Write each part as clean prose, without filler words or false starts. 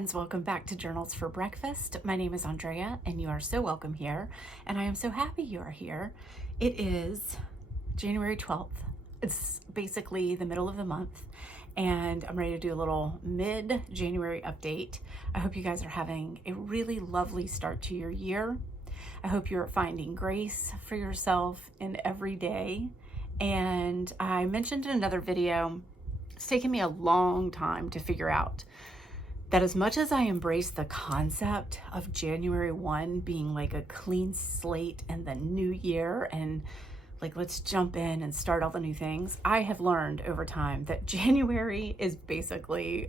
friends, welcome back to Journals for Breakfast. My name is Andrea and you are so welcome here, and I am so happy you are here. It is January 12th. It's basically the middle of the month and I'm ready to do a little mid-January update. I hope you guys are having a really lovely start to your year. I hope you're finding grace for yourself in every day. And I mentioned in another video, it's taken me a long time to figure out that as much as I embrace the concept of January 1 being like a clean slate and the new year and like, let's jump in and start all the new things, I have learned over time that January is basically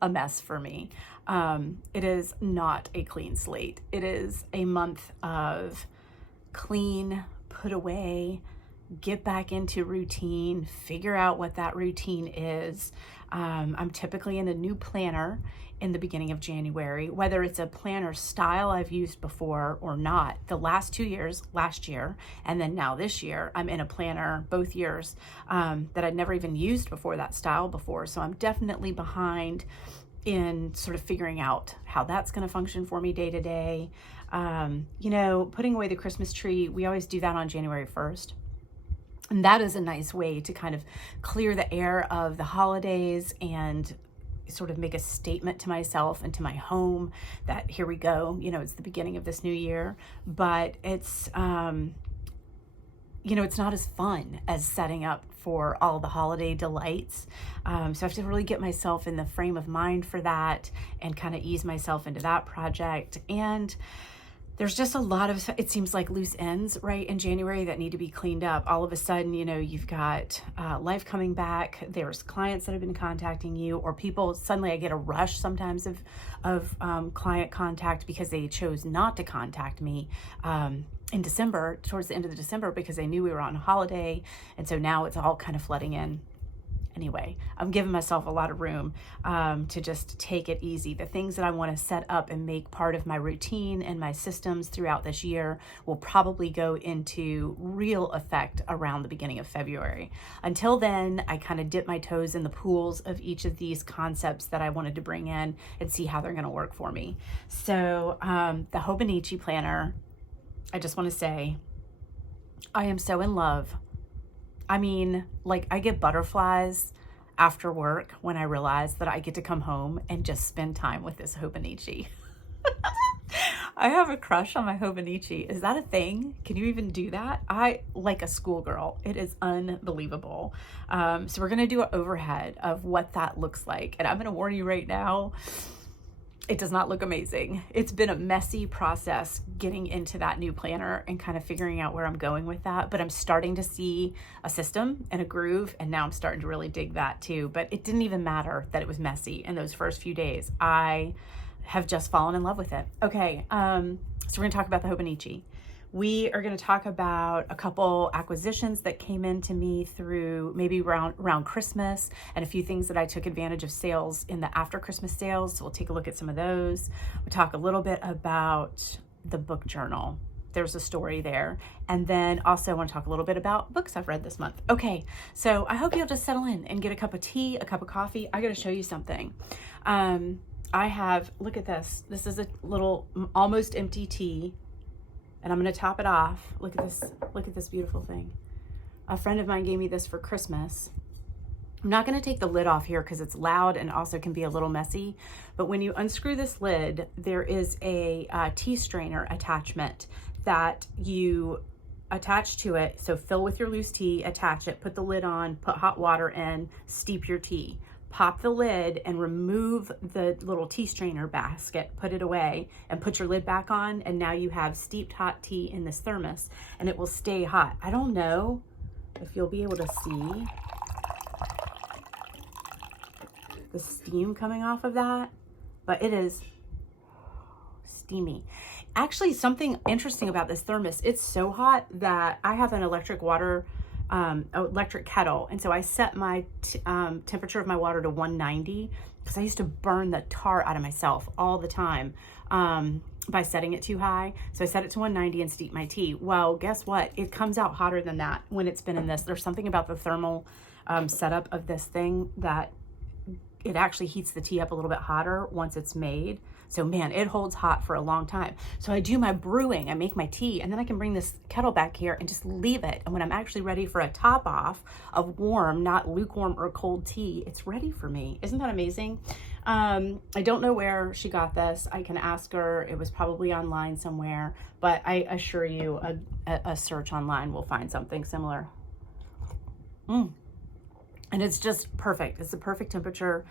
a mess for me. It is not a clean slate. It is a month of clean, put away, get back into routine, figure out what that routine is. I'm typically in a new planner in the beginning of January, whether it's a planner style I've used before or not. The last 2 years, last year, and then now this year, I'm in a planner both years that I'd never even used before that style before. So I'm definitely behind in sort of figuring out how that's going to function for me day to day. Putting away the Christmas tree, we always do that on January 1st. And that is a nice way to kind of clear the air of the holidays and sort of make a statement to myself and to my home that here we go, it's the beginning of this new year. But it's, it's not as fun as setting up for all the holiday delights. So I have to really get myself in the frame of mind for that and kind of ease myself into that project. And there's just a lot of, it seems like, loose ends right in January that need to be cleaned up. All of a sudden, you've got life coming back. There's clients that have been contacting you, or people, suddenly I get a rush sometimes of client contact because they chose not to contact me in December, towards the end of December, because they knew we were on holiday. And so now it's all kind of flooding in. Anyway, I'm giving myself a lot of room to just take it easy. The things that I want to set up and make part of my routine and my systems throughout this year will probably go into real effect around the beginning of February. Until then, I kind of dip my toes in the pools of each of these concepts that I wanted to bring in and see how they're going to work for me. So the Hobonichi planner, I just want to say, I am so in love. I mean, like, I get butterflies after work when I realize that I get to come home and just spend time with this Hobonichi. I have a crush on my Hobonichi. Is that a thing? Can you even do that? I like a schoolgirl. It is unbelievable. So we're going to do an overhead of what that looks like. And I'm going to warn you right now, it does not look amazing. It's been a messy process getting into that new planner and kind of figuring out where I'm going with that. But I'm starting to see a system and a groove, and now I'm starting to really dig that too. But it didn't even matter that it was messy in those first few days. I have just fallen in love with it. Okay, so we're going to talk about the Hobonichi. We are going to talk about a couple acquisitions that came into me through maybe around Christmas, and a few things that I took advantage of sales in the after Christmas sales. So we'll take a look at some of those. We'll talk a little bit about the book journal. There's a story there. And then also I want to talk a little bit about books I've read this month. Okay, so I hope you'll just settle in and get a cup of tea, a cup of coffee. I got to show you something. I have, look at this. This is a little almost empty tea. And I'm going to top it off. Look at this beautiful thing. A friend of mine gave me this for Christmas. I'm not going to take the lid off here because it's loud and also can be a little messy. But when you unscrew this lid, there is a tea strainer attachment that you attach to it. So fill with your loose tea, attach it, put the lid on, put hot water in, steep your tea. Pop the lid and remove the little tea strainer basket, put it away, and put your lid back on, and now you have steeped hot tea in this thermos, and it will stay hot. I don't know if you'll be able to see the steam coming off of that, but it is steamy. Actually, something interesting about this thermos, it's so hot that I have an electric kettle, and so I set my temperature of my water to 190 because I used to burn the tar out of myself all the time by setting it too high. So I set it to 190 and steep my tea. Well, guess what? It comes out hotter than that when it's been in this. There's something about the thermal setup of this thing that it actually heats the tea up a little bit hotter once it's made. So man, it holds hot for a long time. So I do my brewing, I make my tea, and then I can bring this kettle back here and just leave it. And when I'm actually ready for a top off of warm, not lukewarm or cold tea, it's ready for me. Isn't that amazing? I don't know where she got this. I can ask her. It was probably online somewhere, but I assure you a search online will find something similar. And it's just perfect. It's the perfect temperature.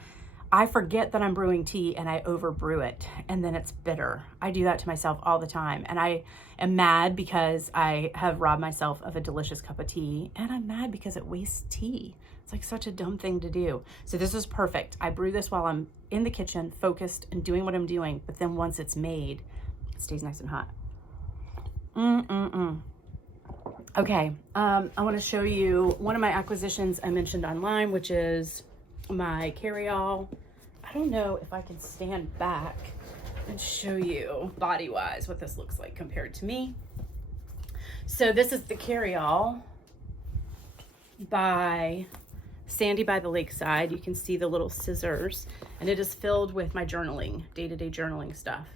I forget that I'm brewing tea and I overbrew it, and then it's bitter. I do that to myself all the time, and I am mad because I have robbed myself of a delicious cup of tea, and I'm mad because it wastes tea. It's like such a dumb thing to do. So this is perfect. I brew this while I'm in the kitchen, focused and doing what I'm doing, but then once it's made, it stays nice and hot. Okay, I want to show you one of my acquisitions I mentioned online, which is my Carryall. I don't know if I can stand back and show you body-wise what this looks like compared to me. So this is the Carryall by Sandy by the Lakeside. You can see the little scissors, and it is filled with my journaling, day-to-day journaling stuff.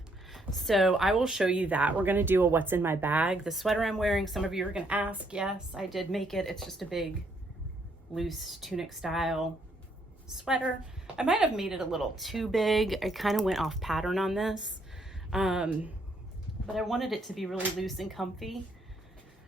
So I will show you that. We're going to do a what's in my bag. The sweater I'm wearing, some of you are going to ask. Yes, I did make it. It's just a big loose tunic style sweater. I might have made it a little too big. I kind of went off pattern on this, but I wanted it to be really loose and comfy.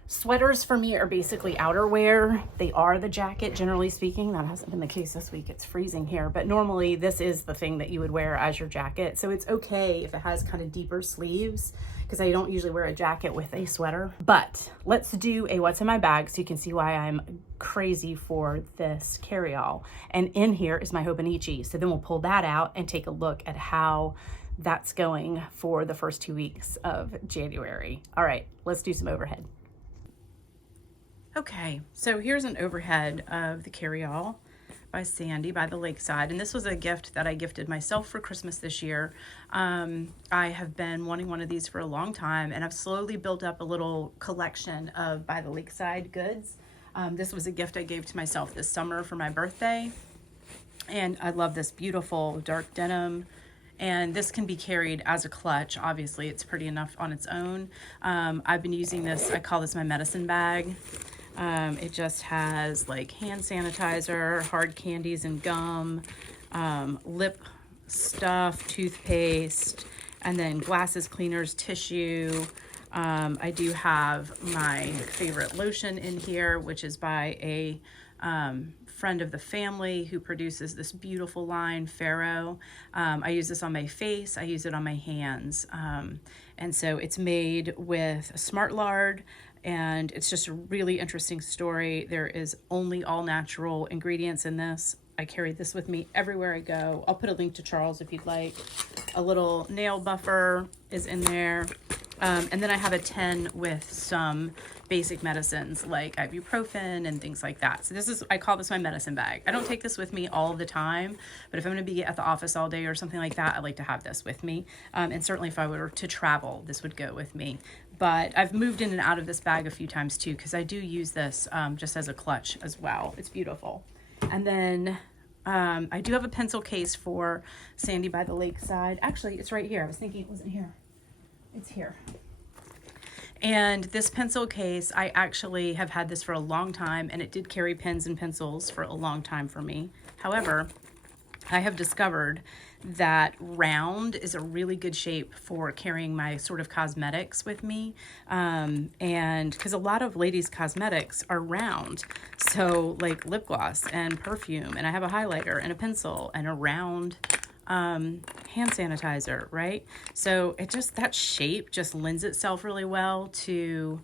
Sweaters for me are basically outerwear. They are the jacket, generally speaking. That hasn't been the case this week. It's freezing here, but normally this is the thing that you would wear as your jacket. So it's okay if it has kind of deeper sleeves, because I don't usually wear a jacket with a sweater. But let's do a what's in my bag so you can see why I'm crazy for this Carryall. And in here is my Hobonichi. So then we'll pull that out and take a look at how that's going for the first 2 weeks of January. All right, let's do some overhead. Okay, so here's an overhead of the Carryall by Sandy by the Lakeside, and this was a gift that I gifted myself for Christmas this year. I have been wanting one of these for a long time, and I've slowly built up a little collection of by the Lakeside goods. This was a gift I gave to myself this summer for my birthday, and I love this beautiful dark denim. And this can be carried as a clutch. Obviously, it's pretty enough on its own. I've been using this, I call this my medicine bag. It just has like hand sanitizer, hard candies and gum, lip stuff, toothpaste, and then glasses cleaners, tissue. I do have my favorite lotion in here, which is by a friend of the family who produces this beautiful line, Farrow. I use this on my face. I use it on my hands. And so it's made with smart lard, and it's just a really interesting story. There is only all natural ingredients in this. I carry this with me everywhere I go. I'll put a link to Charles if you'd like. A little nail buffer is in there. And then I have a tin with some basic medicines like ibuprofen and things like that. So this is, I call this my medicine bag. I don't take this with me all the time, but if I'm going to be at the office all day or something like that, I like to have this with me. And certainly if I were to travel, this would go with me. But I've moved in and out of this bag a few times too, because I do use this just as a clutch as well. It's beautiful. And then I do have a pencil case for Sandy by the Lakeside. Actually, it's right here. I was thinking it wasn't here. It's here. And this pencil case, I actually have had this for a long time, and it did carry pens and pencils for a long time for me. However, I have discovered that round is a really good shape for carrying my sort of cosmetics with me. And because a lot of ladies' cosmetics are round. So like lip gloss and perfume, and I have a highlighter and a pencil and a round hand sanitizer, right? So it just, that shape just lends itself really well to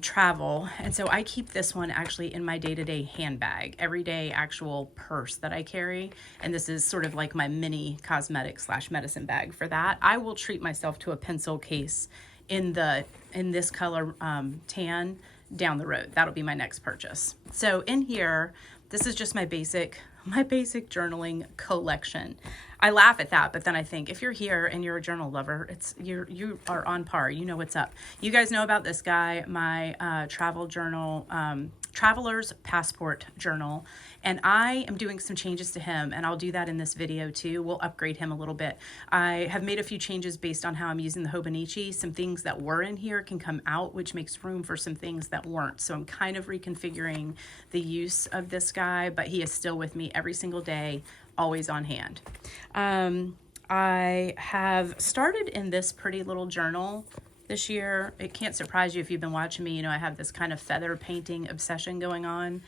travel. And so I keep this one actually in my day-to-day handbag, everyday actual purse that I carry. And this is sort of like my mini cosmetic / medicine bag for that. I will treat myself to a pencil case in this color tan down the road. That'll be my next purchase. So in here, this is just my basic journaling collection. I laugh at that, but then I think if you're here and you're a journal lover, you are on par. You know what's up. You guys know about this guy, my travel journal Traveler's Passport Journal, and I am doing some changes to him, and I'll do that in this video too. We'll upgrade him a little bit. I have made a few changes based on how I'm using the Hobonichi. Some things that were in here can come out, which makes room for some things that weren't. So I'm kind of reconfiguring the use of this guy, but he is still with me every single day, always on hand. I have started in this pretty little journal this year. It can't surprise you if you've been watching me. You know, I have this kind of feather painting obsession going on.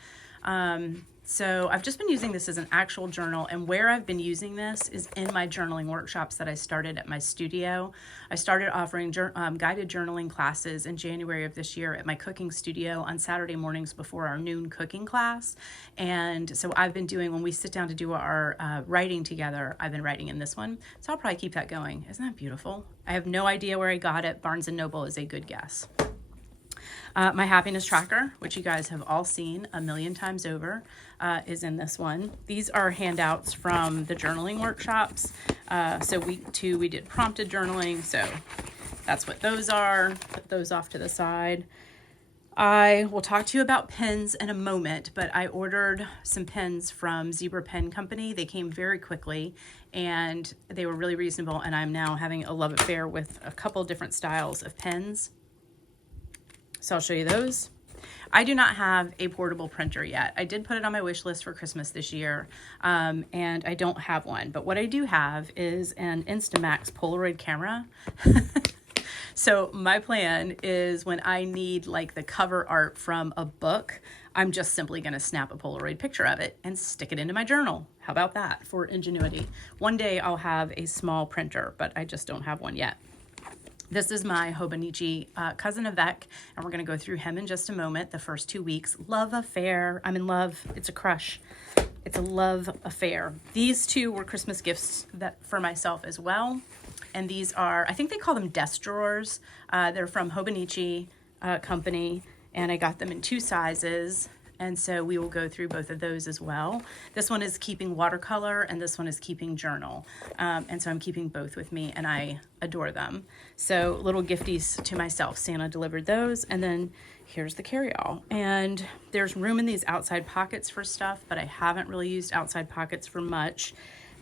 So I've just been using this as an actual journal, and where I've been using this is in my journaling workshops that I started at my studio. I started offering guided journaling classes in January of this year at my cooking studio on Saturday mornings before our noon cooking class. And so I've been doing, when we sit down to do our writing together, I've been writing in this one. So I'll probably keep that going. Isn't that beautiful? I have no idea where I got it. Barnes & Noble is a good guess. My happiness tracker, which you guys have all seen a million times over, is in this one. These are handouts from the journaling workshops. So week 2, we did prompted journaling. So that's what those are. Put those off to the side. I will talk to you about pens in a moment, but I ordered some pens from Zebra Pen Company. They came very quickly and they were really reasonable. And I'm now having a love affair with a couple different styles of pens. So I'll show you those. I do not have a portable printer yet. I did put it on my wish list for Christmas this year, and I don't have one. But what I do have is an Instamax Polaroid camera. So my plan is when I need like the cover art from a book, I'm just simply going to snap a Polaroid picture of it and stick it into my journal. How about that for ingenuity? One day I'll have a small printer, but I just don't have one yet. This is my Hobonichi cousin Avec, and we're going to go through him in just a moment. The first 2 weeks, love affair. I'm in love. It's a crush. It's a love affair. These two were Christmas gifts for myself as well. And these are, I think they call them desk drawers. They're from Hobonichi company, and I got them in 2 sizes. And so we will go through both of those as well. This one is keeping watercolor and this one is keeping journal. And so I'm keeping both with me and I adore them. So little gifties to myself. Santa delivered those. And then here's the carryall. And there's room in these outside pockets for stuff, but I haven't really used outside pockets for much.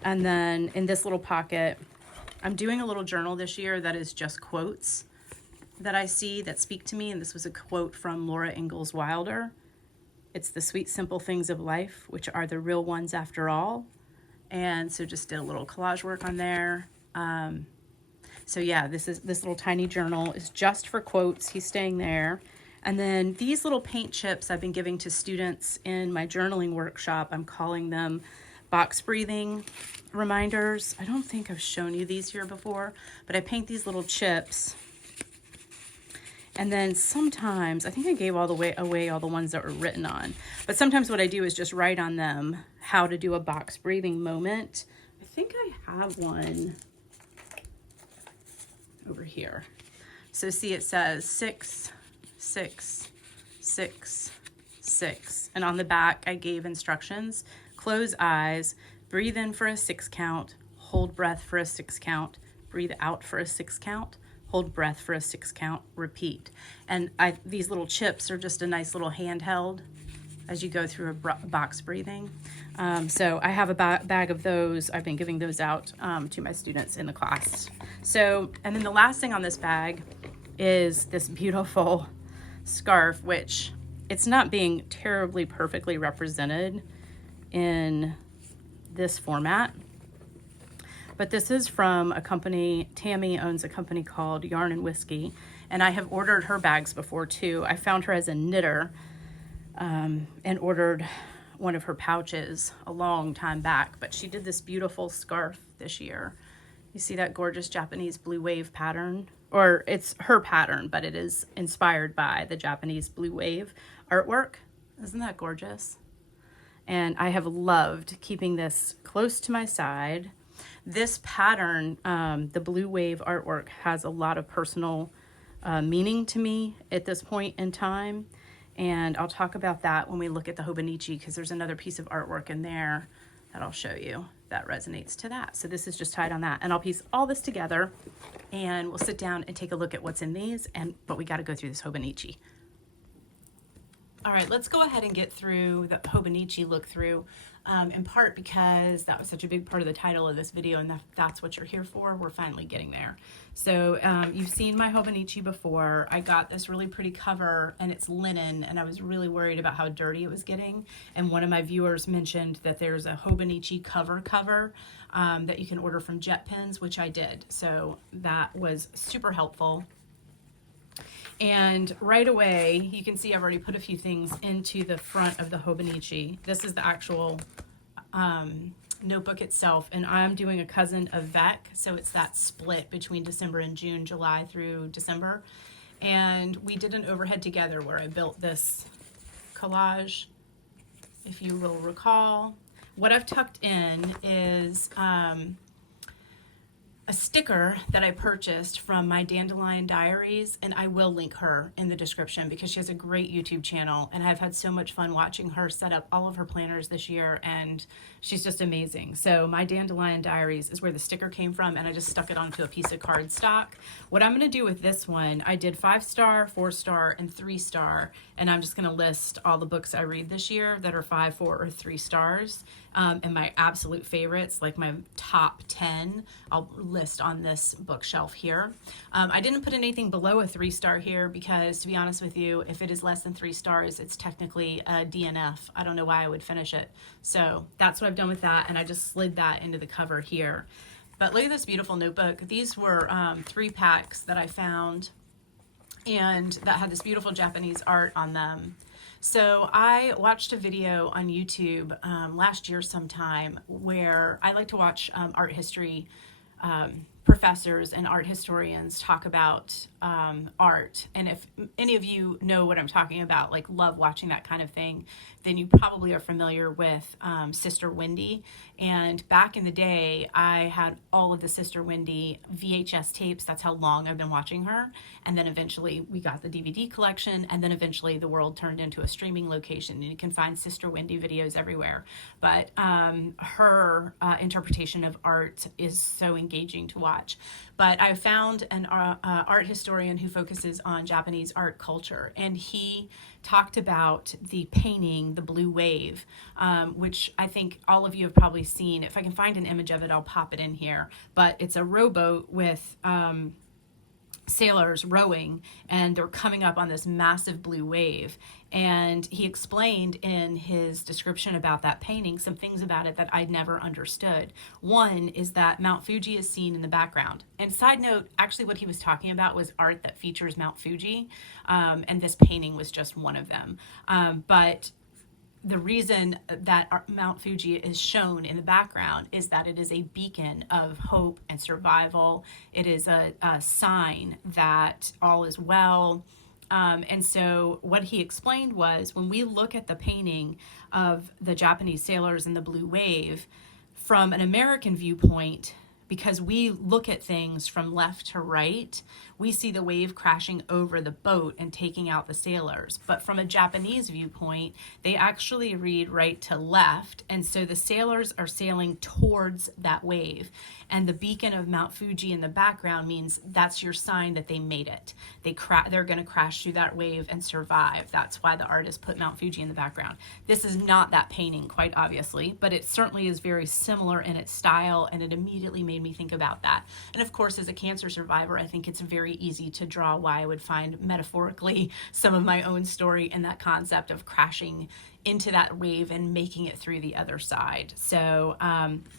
And then in this little pocket, I'm doing a little journal this year that is just quotes that I see that speak to me. And this was a quote from Laura Ingalls Wilder. It's the sweet, simple things of life, which are the real ones after all. And so just did a little collage work on there. So yeah, this little tiny journal is just for quotes. He's staying there. And then these little paint chips I've been giving to students in my journaling workshop. I'm calling them box breathing reminders. I don't think I've shown you these here before, but I paint these little chips. And then sometimes, I think I gave away all the ones that were written on. But sometimes what I do is just write on them how to do a box breathing moment. I think I have one over here. So see, it says 6, 6, 6, 6. And on the back, I gave instructions. Close eyes, breathe in for a 6 count, hold breath for a 6 count, breathe out for a 6 count. Hold breath for a 6 count, repeat. And these little chips are just a nice little handheld as you go through a box breathing. So I have a bag of those. I've been giving those out to my students in the class. So, and then the last thing on this bag is this beautiful scarf, which it's not being terribly perfectly represented in this format. But this is from a company, Tammy owns a company called Yarn and Whiskey, and I have ordered her bags before too. I found her as a knitter and ordered one of her pouches a long time back, but she did this beautiful scarf this year. You see that gorgeous Japanese blue wave pattern? Or it's her pattern, but it is inspired by the Japanese blue wave artwork. Isn't that gorgeous? And I have loved keeping this close to my side. This pattern, the blue wave artwork, has a lot of personal meaning to me at this point in time. And I'll talk about that when we look at the Hobonichi, because there's another piece of artwork in there that I'll show you that resonates to that. So this is just tied on that. And I'll piece all this together and we'll sit down and take a look at what's in these. But we got to go through this Hobonichi. All right, let's go ahead and get through the Hobonichi look through, in part because that was such a big part of the title of this video, and that's what you're here for. We're finally getting there. So you've seen my Hobonichi before. I got this really pretty cover, and it's linen, and I was really worried about how dirty it was getting. And one of my viewers mentioned that there's a Hobonichi cover that you can order from Jet Pens, which I did. So that was super helpful. And right away, you can see I've already put a few things into the front of the Hobonichi. This is the actual notebook itself, and I'm doing a cousin of Vec, so it's that split between December and June, July through December. And we did an overhead together where I built this collage, if you will recall. What I've tucked in is a sticker that I purchased from my Dandelion Diaries, and I will link her in the description because she has a great YouTube channel, and I've had so much fun watching her set up all of her planners this year, and she's just amazing. So my Dandelion Diaries is where the sticker came from, and I just stuck it onto a piece of cardstock. What I'm going to do with this one, I did 5-star, 4-star, and 3-star, and I'm just going to list all the books I read this year that are 5, 4, or 3 stars. And my absolute favorites, like my top 10, I'll list on this bookshelf here. I didn't put anything below a 3-star here because, to be honest with you, if it is less than 3 stars, it's technically a DNF. I don't know why I would finish it. So that's what I've done with that, and I just slid that into the cover here. But look at this beautiful notebook. These were 3 packs that I found, and that had this beautiful Japanese art on them. So I watched a video on YouTube last year sometime where I like to watch art history professors and art historians talk about art. And if any of you know what I'm talking about, like love watching that kind of thing, then you probably are familiar with Sister Wendy. And back in the day, I had all of the Sister Wendy VHS tapes. That's how long I've been watching her. And then eventually we got the DVD collection, and then eventually the world turned into a streaming location, and you can find Sister Wendy videos everywhere. But her interpretation of art is so engaging to watch. But I found an art historian who focuses on Japanese art culture, and he talked about the painting, The Blue Wave, which I think all of you have probably seen. If I can find an image of it, I'll pop it in here. But it's a rowboat with sailors rowing, and they're coming up on this massive blue wave. And he explained in his description about that painting some things about it that I'd never understood. One is that Mount Fuji is seen in the background. And side note, actually what he was talking about was art that features Mount Fuji, and this painting was just one of them. But the reason that Mount Fuji is shown in the background is that it is a beacon of hope and survival. It is a sign that all is well. And so what he explained was, when we look at the painting of the Japanese sailors in the blue wave from an American viewpoint, because we look at things from left to right, we see the wave crashing over the boat and taking out the sailors. But from a Japanese viewpoint, they actually read right to left. And so the sailors are sailing towards that wave. And the beacon of Mount Fuji in the background means that's your sign that they made it. They're going to crash through that wave and survive. That's why the artist put Mount Fuji in the background. This is not that painting, quite obviously, but it certainly is very similar in its style, and it immediately made me think about that. And of course, as a cancer survivor, I think it's very easy to draw why I would find metaphorically some of my own story in that concept of crashing into that wave and making it through the other side. So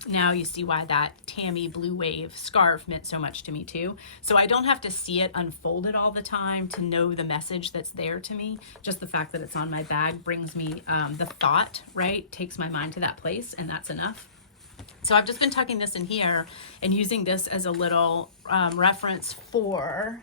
now you see why that Tammy blue wave scarf meant so much to me too. So I don't have to see it unfolded all the time to know the message that's there to me. Just the fact that it's on my bag brings me the thought, right? Takes my mind to that place, and that's enough. So I've just been tucking this in here and using this as a little reference for,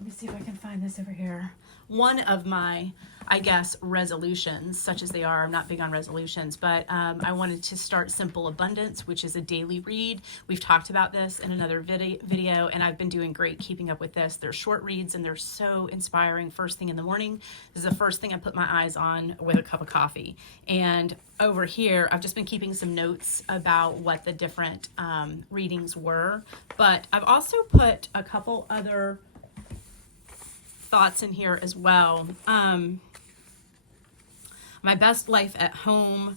let me see if I can find this over here. One of my, I guess, resolutions, such as they are, I'm not big on resolutions, but I wanted to start Simple Abundance, which is a daily read. We've talked about this in another video, and I've been doing great keeping up with this. They're short reads, and they're so inspiring first thing in the morning. This is the first thing I put my eyes on with a cup of coffee. And over here, I've just been keeping some notes about what the different readings were, but I've also put a couple other thoughts in here as well. My best life at home,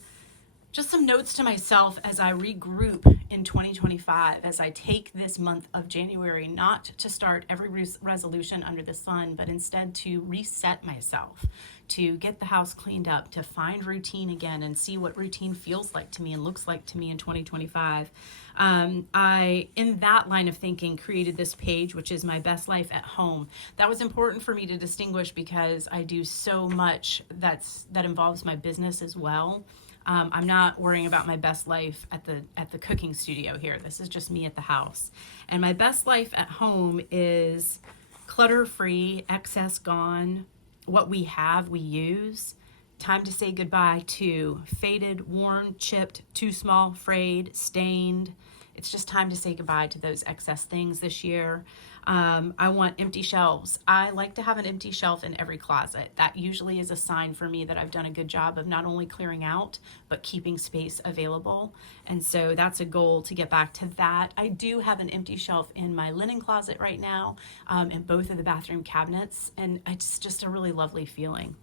just some notes to myself as I regroup in 2025, as I take this month of January, not to start every resolution under the sun, but instead to reset myself, to get the house cleaned up, to find routine again and see what routine feels like to me and looks like to me in 2025. I, in that line of thinking, created this page, which is my best life at home. That was important for me to distinguish because I do so much that involves my business as well. I'm not worrying about my best life at the cooking studio here. This is just me at the house. And my best life at home is clutter-free, excess gone, what we have, we use. Time to say goodbye to faded, worn, chipped, too small, frayed, stained. It's just time to say goodbye to those excess things this year. I want empty shelves. I like to have an empty shelf in every closet. That usually is a sign for me that I've done a good job of not only clearing out, but keeping space available. And so that's a goal, to get back to that. I do have an empty shelf in my linen closet right now, in both of the bathroom cabinets, and it's just a really lovely feeling.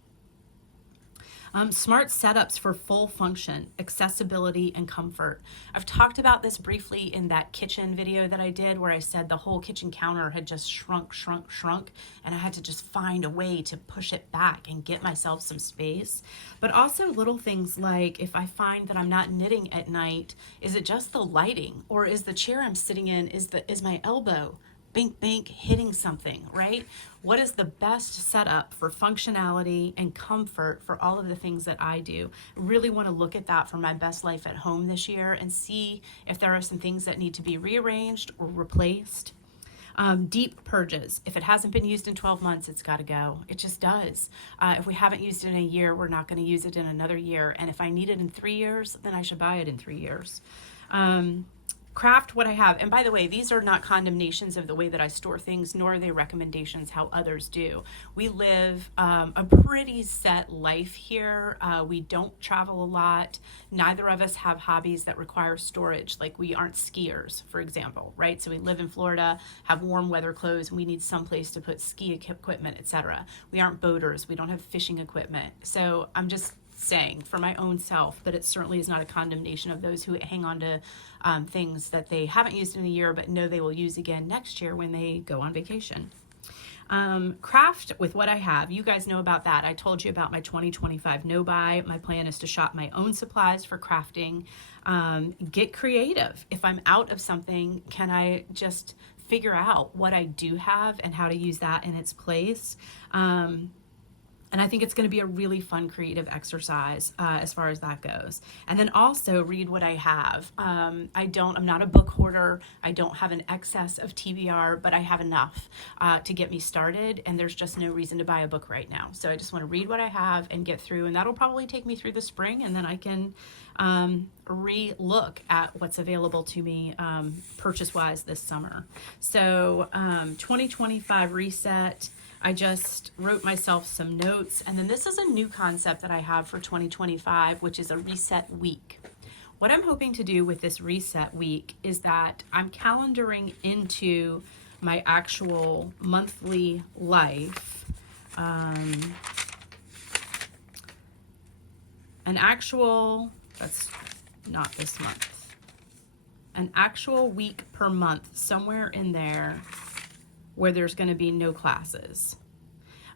Smart setups for full function, accessibility, and comfort. I've talked about this briefly in that kitchen video that I did, where I said the whole kitchen counter had just shrunk, and I had to just find a way to push it back and get myself some space. But also little things like, if I find that I'm not knitting at night, is it just the lighting, or is the chair I'm sitting in, is my elbow bank hitting something, right? What is the best setup for functionality and comfort for all of the things that I do? I really want to look at that for my best life at home this year and see if there are some things that need to be rearranged or replaced. Deep purges. If it hasn't been used in 12 months, it's got to go. It just does. If we haven't used it in a year, we're not going to use it in another year. And if I need it in 3 years, then I should buy it in 3 years. Craft what I have. And by the way, these are not condemnations of the way that I store things, nor are they recommendations how others do. We live a pretty set life here. We don't travel a lot. Neither of us have hobbies that require storage. Like, we aren't skiers, for example, right? So we live in Florida, have warm weather clothes, and we need someplace to put ski equipment, etc. We aren't boaters. We don't have fishing equipment. So I'm just saying for my own self, but it certainly is not a condemnation of those who hang on to things that they haven't used in a year but know they will use again next year when they go on vacation. Craft with what I have. You guys know about that. I told you about my 2025 no-buy. My plan is to shop my own supplies for crafting. Get creative. If I'm out of something, can I just figure out what I do have and how to use that in its place? And I think it's going to be a really fun creative exercise as far as that goes. And then also read what I have. I'm not a book hoarder. I don't have an excess of TBR, but I have enough to get me started. And there's just no reason to buy a book right now. So I just want to read what I have and get through. And that'll probably take me through the spring. And then I can re-look at what's available to me purchase-wise this summer. So 2025 reset. I just wrote myself some notes, and then this is a new concept that I have for 2025, which is a reset week. What I'm hoping to do with this reset week is that I'm calendaring into my actual monthly life, that's not this month, an actual week per month, somewhere in there, where there's going to be no classes.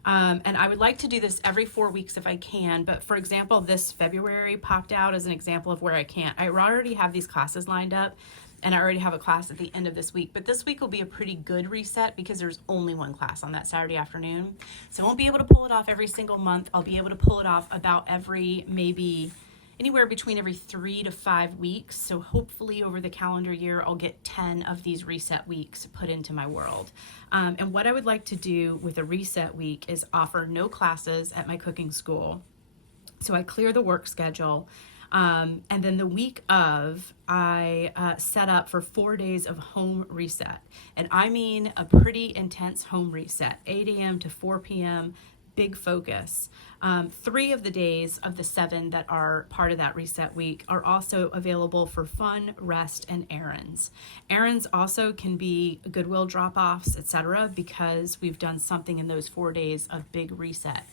And I would like to do this every 4 weeks if I can, but for example, this February popped out as an example of where I can't. I already have these classes lined up, and I already have a class at the end of this week, but this week will be a pretty good reset because there's only one class on that Saturday afternoon. So I won't be able to pull it off every single month. I'll be able to pull it off about every, maybe anywhere between every 3 to 5 weeks. So hopefully over the calendar year, I'll get 10 of these reset weeks put into my world. And what I would like to do with a reset week is offer no classes at my cooking school. So I clear the work schedule. And then the week of, I set up for 4 days of home reset. And I mean a pretty intense home reset, 8 a.m. to 4 p.m., big focus. 3 of the days of the 7 that are part of that reset week are also available for fun, rest, and errands. Errands also can be Goodwill drop-offs, etc., because we've done something in those 4 days of big reset.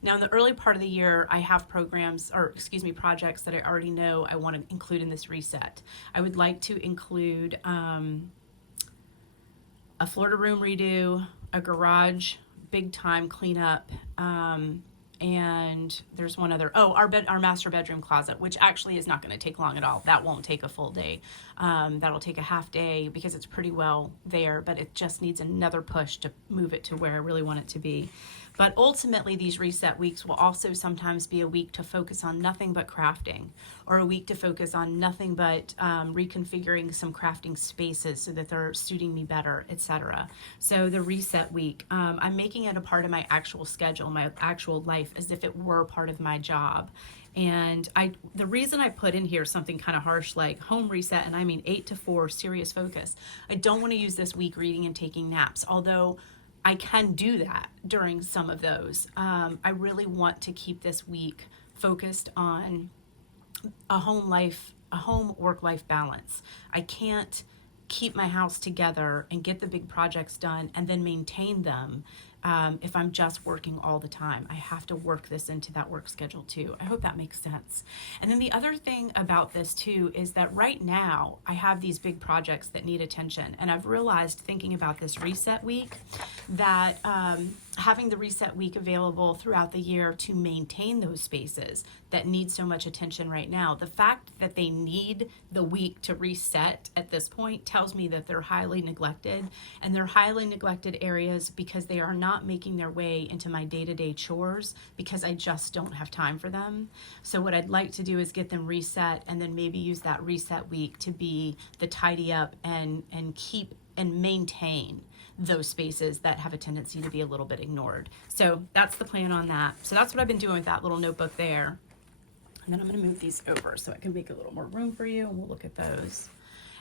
Now, in the early part of the year, I have projects that I already know I want to include in this reset. I would like to include a Florida room redo, a garage big time cleanup, and there's one other, our master bedroom closet, which actually is not going to take long at all. That won't take a full day. That'll take a half day because it's pretty well there, but it just needs another push to move it to where I really want it to be. But ultimately, these reset weeks will also sometimes be a week to focus on nothing but crafting, or a week to focus on nothing but reconfiguring some crafting spaces so that they're suiting me better, etc. So the reset week, I'm making it a part of my actual schedule, my actual life, as if it were part of my job. And the reason I put in here something kind of harsh like home reset, and I mean 8 to 4 serious focus, I don't want to use this week reading and taking naps, although I can do that during some of those. I really want to keep this week focused on a home work-life balance. I can't keep my house together and get the big projects done and then maintain them if I'm just working all the time. I have to work this into that work schedule too. I hope that makes sense. And then the other thing about this too is that right now I have these big projects that need attention, and I've realized, thinking about this reset week, that having the reset week available throughout the year to maintain those spaces that need so much attention right now, the fact that they need the week to reset at this point tells me that they're highly neglected, and they're highly neglected areas because they are not making their way into my day-to-day chores because I just don't have time for them. So what I'd like to do is get them reset, and then maybe use that reset week to be the tidy up and keep and maintain those spaces that have a tendency to be a little bit ignored. So that's the plan on that. So that's what I've been doing with that little notebook there. And then I'm going to move these over so I can make a little more room for you, and we'll look at those.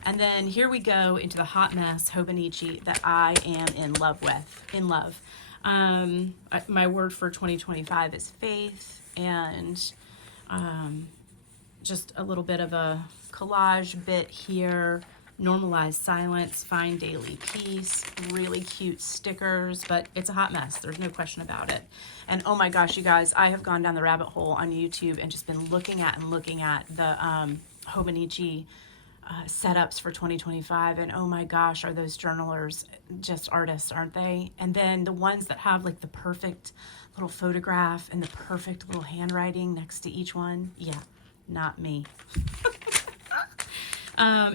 And then here we go into the hot mess Hobonichi that I am in love with. My word for 2025 is faith, and just a little bit of a collage bit here. Normalize silence, find daily peace, really cute stickers, but it's a hot mess. There's no question about it. And oh my gosh, you guys, I have gone down the rabbit hole on YouTube and just been looking at the Hobonichi setups for 2025. And oh my gosh, are those journalers just artists, aren't they? And then the ones that have like the perfect little photograph and the perfect little handwriting next to each one. Yeah, not me.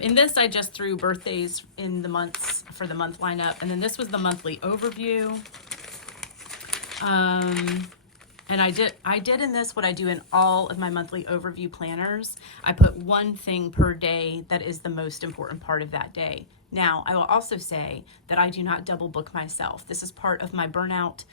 In this, I just threw birthdays in the months for the month lineup, and then this was the monthly overview. And I did in this what I do in all of my monthly overview planners. I put one thing per day that is the most important part of that day. Now, I will also say that I do not double book myself. This is part of my burnout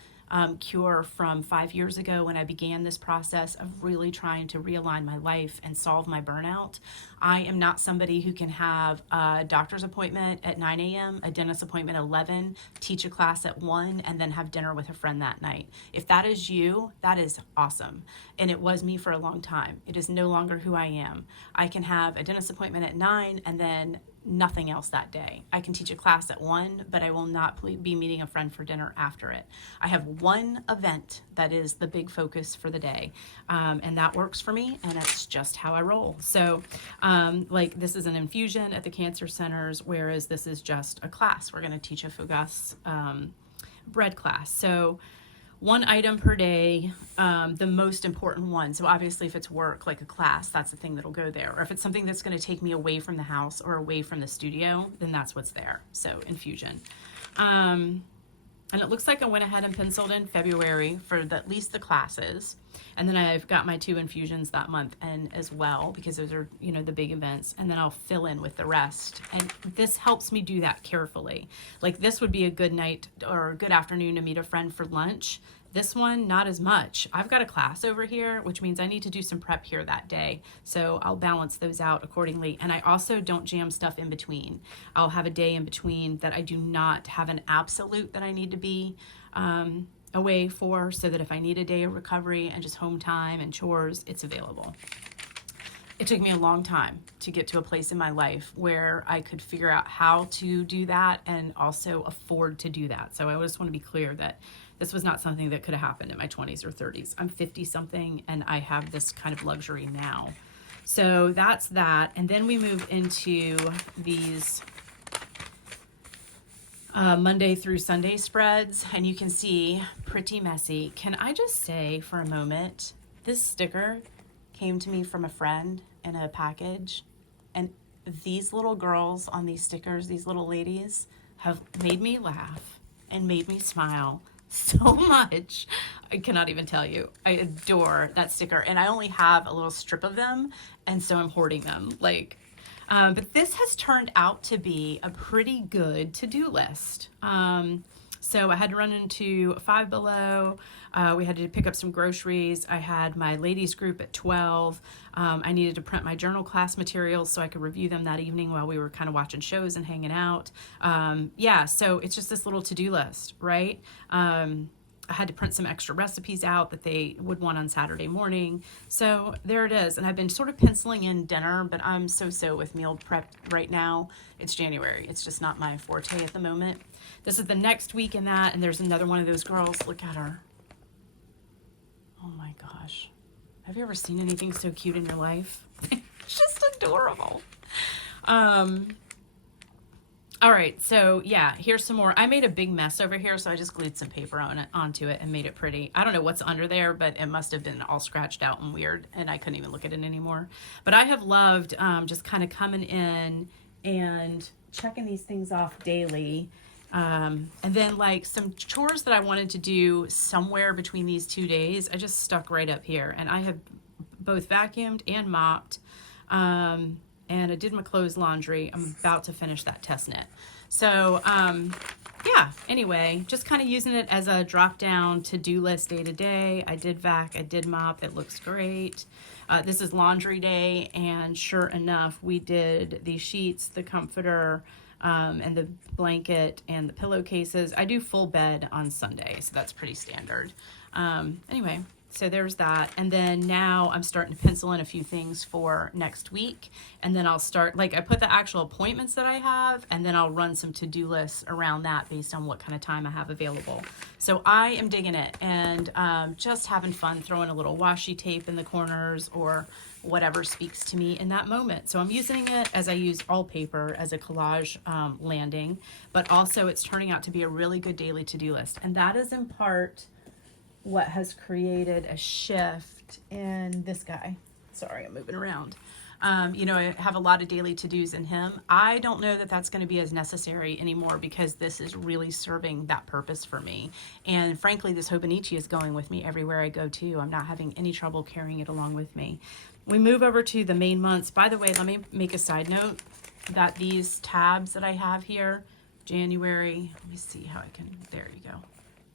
cure from 5 years ago when I began this process of really trying to realign my life and solve my burnout. I am not somebody who can have a doctor's appointment at 9 a.m., a dentist appointment at 11, teach a class at 1, and then have dinner with a friend that night. If that is you, that is awesome. And it was me for a long time. It is no longer who I am. I can have a dentist appointment at 9 and then nothing else that day. I can teach a class at 1, but I will not be meeting a friend for dinner after it. I have one event that is the big focus for the day, and that works for me, and it's just how I roll. So like this is an infusion at the cancer centers, whereas this is just a class. We're going to teach a fugasse bread class. So one item per day, the most important one. So obviously if it's work, like a class, that's the thing that'll go there. Or if it's something that's going to take me away from the house or away from the studio, then that's what's there. So infusion. And it looks like I went ahead and penciled in February for at least the classes. And then I've got my 2 infusions that month and as well, because those are, you know, the big events. And then I'll fill in with the rest. And this helps me do that carefully. Like this would be a good night or a good afternoon to meet a friend for lunch. This one, not as much. I've got a class over here, which means I need to do some prep here that day. So I'll balance those out accordingly. And I also don't jam stuff in between. I'll have a day in between that I do not have an absolute that I need to be away for, so that if I need a day of recovery and just home time and chores, it's available. It took me a long time to get to a place in my life where I could figure out how to do that and also afford to do that. So I just want to be clear that this was not something that could have happened in my 20s or 30s. I'm 50 something and I have this kind of luxury now. So that's that. And then we move into these Monday through Sunday spreads, and you can see pretty messy. Can I just say for a moment, this sticker came to me from a friend in a package, and these little girls on these stickers, these little ladies, have made me laugh and made me smile so much. I cannot even tell you. I adore that sticker, and I only have a little strip of them, and so I'm hoarding them. Like, but this has turned out to be a pretty good to-do list. So I had to run into Five Below. We had to pick up some groceries. I had my ladies group at 12. I needed to print my journal class materials so I could review them that evening while we were kind of watching shows and hanging out. Yeah, so it's just this little to-do list, right? I had to print some extra recipes out that they would want on Saturday morning. So there it is. And I've been sort of penciling in dinner, but I'm so with meal prep right now. It's January. It's just not my forte at the moment. This is the next week in that, and there's another one of those girls. Look at her. Oh my gosh. Have you ever seen anything so cute in your life? It's just adorable. All right, so yeah, here's some more. I made a big mess over here, so I just glued some paper onto it and made it pretty. I don't know what's under there, but it must have been all scratched out and weird, and I couldn't even look at it anymore. But I have loved just kind of coming in and checking these things off daily. And then like some chores that I wanted to do somewhere between these 2 days, I just stuck right up here. And I have both vacuumed and mopped. And I did my clothes laundry. I'm about to finish that test knit. So, yeah, anyway, just kind of using it as a drop down to-do list day to day. I did vac, I did mop. It looks great. This is laundry day, and sure enough, we did the sheets, the comforter, and the blanket and the pillowcases. I do full bed on Sunday, so that's pretty standard. Anyway, so there's that. And then now I'm starting to pencil in a few things for next week. And then I'll start, like I put the actual appointments that I have, and then I'll run some to-do lists around that based on what kind of time I have available. So I am digging it and just having fun throwing a little washi tape in the corners or whatever speaks to me in that moment. So I'm using it as I use all paper as a collage landing, but also it's turning out to be a really good daily to-do list. And that is in part what has created a shift in this guy. Sorry, I'm moving around. You know, I have a lot of daily to-dos in him. I don't know that that's going to be as necessary anymore because this is really serving that purpose for me. And frankly, this Hobonichi is going with me everywhere I go too. I'm not having any trouble carrying it along with me. We move over to the main months. By the way, let me make a side note that these tabs that I have here, January, let me see how I can, there you go.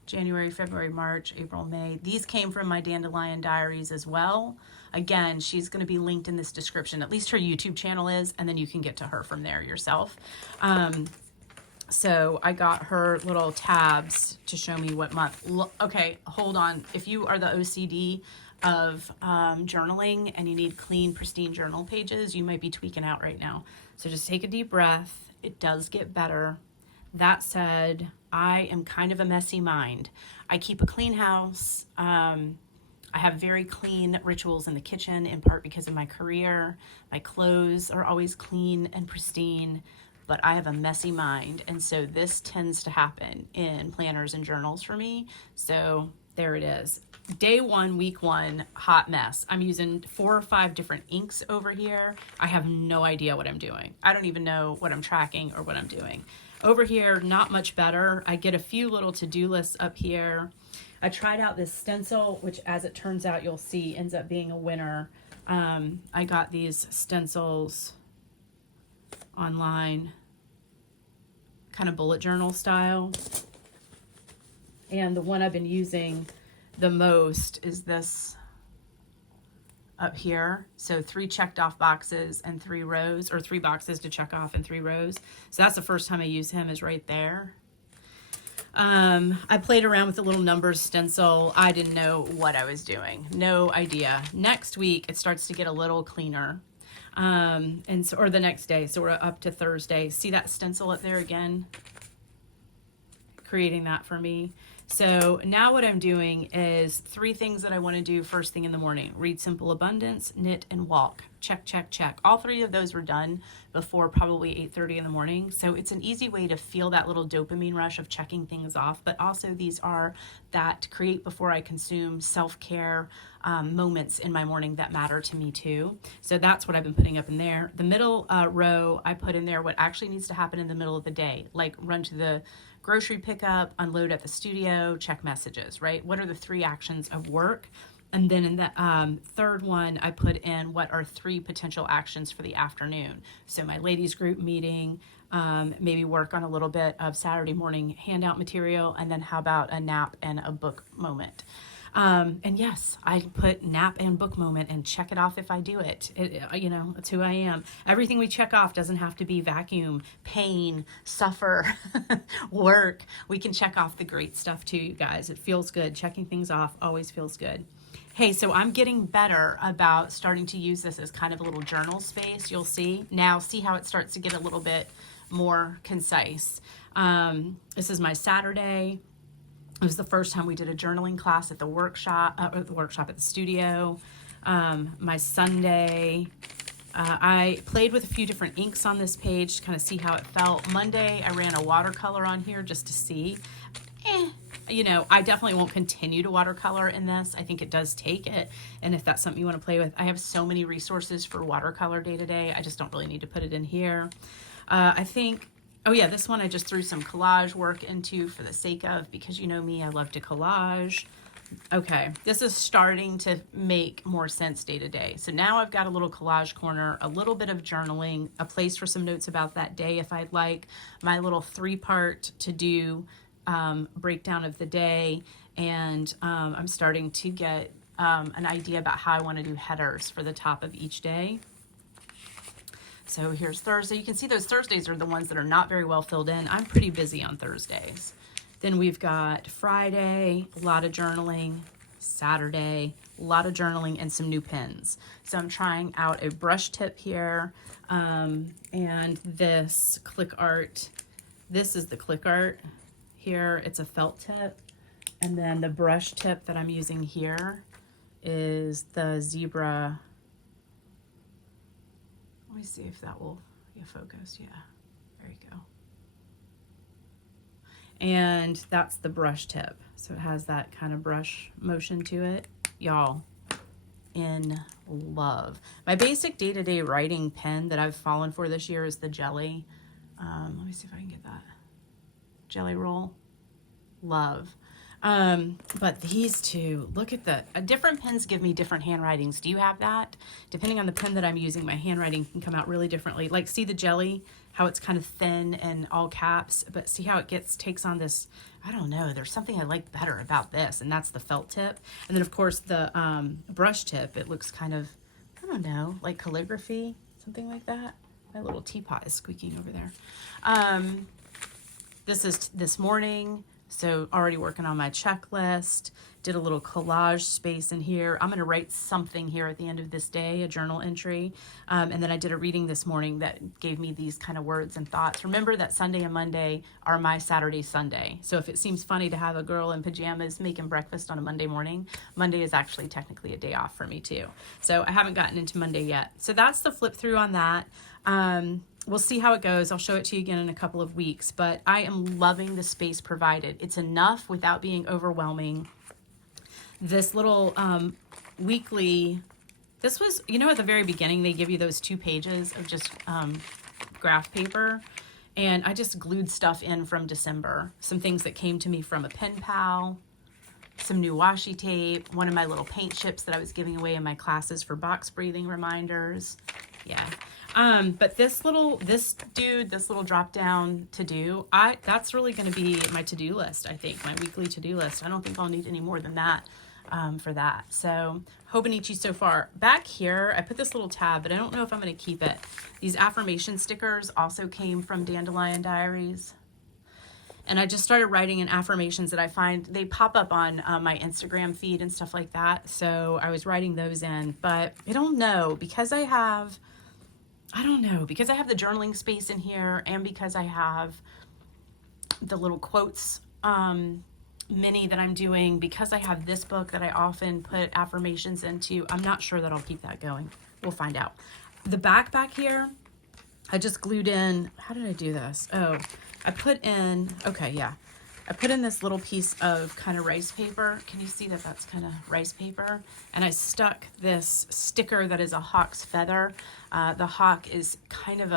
January, February, March, April, May. These came from my Dandelion Diaries as well. Again, she's going to be linked in this description. At least her YouTube channel is, and then you can get to her from there yourself. So I got her little tabs to show me what month. Okay, hold on. If you are the OCD of journaling and you need clean, pristine journal pages, you might be tweaking out right now. So just take a deep breath. It does get better. That said, I am kind of a messy mind. I keep a clean house. I have very clean rituals in the kitchen, in part because of my career. My clothes are always clean and pristine, but I have a messy mind. And so this tends to happen in planners and journals for me. So there it is. Day one, week one, hot mess. I'm using 4 or 5 different inks over here. I have no idea what I'm doing. I don't even know what I'm tracking or what I'm doing. Over here, not much better. I get a few little to-do lists up here. I tried out this stencil, which as it turns out, you'll see ends up being a winner. I got these stencils online, kind of bullet journal style. And the one I've been using the most is this up here. So 3 checked off boxes and 3 rows, or 3 boxes to check off and 3 rows. So that's the first time I use him, is right there. I played around with the little numbers stencil. I didn't know what I was doing. No idea. Next week, it starts to get a little cleaner. And so, or the next day, so we're up to Thursday. See that stencil up there again? Creating that for me. So now what I'm doing is 3 things that I want to do first thing in the morning. Read Simple Abundance, knit, and walk. Check, check, check. All 3 of those were done before probably 8:30 in the morning. So it's an easy way to feel that little dopamine rush of checking things off. But also these are that create before I consume self-care moments in my morning that matter to me too. So that's what I've been putting up in there. The middle row, I put in there what actually needs to happen in the middle of the day, like run to the grocery pickup, unload at the studio, check messages, right? What are the 3 actions of work? And then in the third one, I put in what are 3 potential actions for the afternoon. So my ladies group meeting, maybe work on a little bit of Saturday morning handout material, and then how about a nap and a book moment. And yes, I put nap and book moment and check it off if I do it. You know, it's who I am. Everything we check off doesn't have to be vacuum, pain, suffer, work. We can check off the great stuff too, you guys. It feels good. Checking things off always feels good. Hey, so I'm getting better about starting to use this as kind of a little journal space. You'll see. Now, see how it starts to get a little bit more concise. This is my Saturday. It was the first time we did a journaling class at the workshop, at the studio. My Sunday, I played with a few different inks on this page to kind of see how it felt. Monday, I ran a watercolor on here just to see. You know, I definitely won't continue to watercolor in this. I think it does take it. And if that's something you want to play with, I have so many resources for watercolor day to day. I just don't really need to put it in here. I think, oh yeah, this one I just threw some collage work into for the sake of, because you know me, I love to collage. Okay, this is starting to make more sense day to day. So now I've got a little collage corner, a little bit of journaling, a place for some notes about that day if I'd like, my little 3-part to-do breakdown of the day, and I'm starting to get an idea about how I want to do headers for the top of each day. So here's Thursday. You can see those Thursdays are the ones that are not very well filled in. I'm pretty busy on Thursdays. Then we've got Friday, a lot of journaling. Saturday, a lot of journaling and some new pens. So I'm trying out a brush tip here, and this click art. This is the click art. Here it's a felt tip, and then the brush tip that I'm using here is the zebra. Let me see if that will be focused. Yeah, there you go. And that's the brush tip, so it has that kind of brush motion to it. Y'all, in love. My basic day-to-day writing pen that I've fallen for this year is the Jelly. Let me see if I can get that. Jelly roll. Love. But these two, look at the different pens give me different handwritings. Do you have that? Depending on the pen that I'm using, my handwriting can come out really differently. Like, see the Jelly, how it's kind of thin and all caps, but see how it takes on this, I don't know, there's something I like better about this, and that's the felt tip. And then of course the brush tip, it looks kind of, I don't know, like calligraphy, something like that. My little teapot is squeaking over there. This is this morning, so already working on my checklist. Did a little collage space in here. I'm going to write something here at the end of this day, a journal entry. And then I did a reading this morning that gave me these kind of words and thoughts. Remember that Sunday and Monday are my Saturday, Sunday. So if it seems funny to have a girl in pajamas making breakfast on a Monday morning, Monday is actually technically a day off for me too. So I haven't gotten into Monday yet. So that's the flip through on that. We'll see how it goes. I'll show it to you again in a couple of weeks, but I am loving the space provided. It's enough without being overwhelming. This little weekly, this was, you know, at the very beginning, they give you those 2 pages of just graph paper, and I just glued stuff in from December. Some things that came to me from a pen pal, some new washi tape, one of my little paint chips that I was giving away in my classes for box breathing reminders. Yeah. But this little drop down to do, that's really going to be my to-do list. I think my weekly to-do list. I don't think I'll need any more than that, for that. So Hobonichi so far. Back here, I put this little tab, but I don't know if I'm going to keep it. These affirmation stickers also came from Dandelion Diaries. And I just started writing in affirmations that I find, they pop up on my Instagram feed and stuff like that. So I was writing those in, but I don't know, because I have the journaling space in here, and because I have the little quotes mini that I'm doing, because I have this book that I often put affirmations into, I'm not sure that I'll keep that going. We'll find out. The back here, I just glued in, how did I do this? Oh, I put in, okay, yeah. I put in this little piece of kind of rice paper. Can you see that that's kind of rice paper? And I stuck this sticker that is a hawk's feather. The hawk is kind of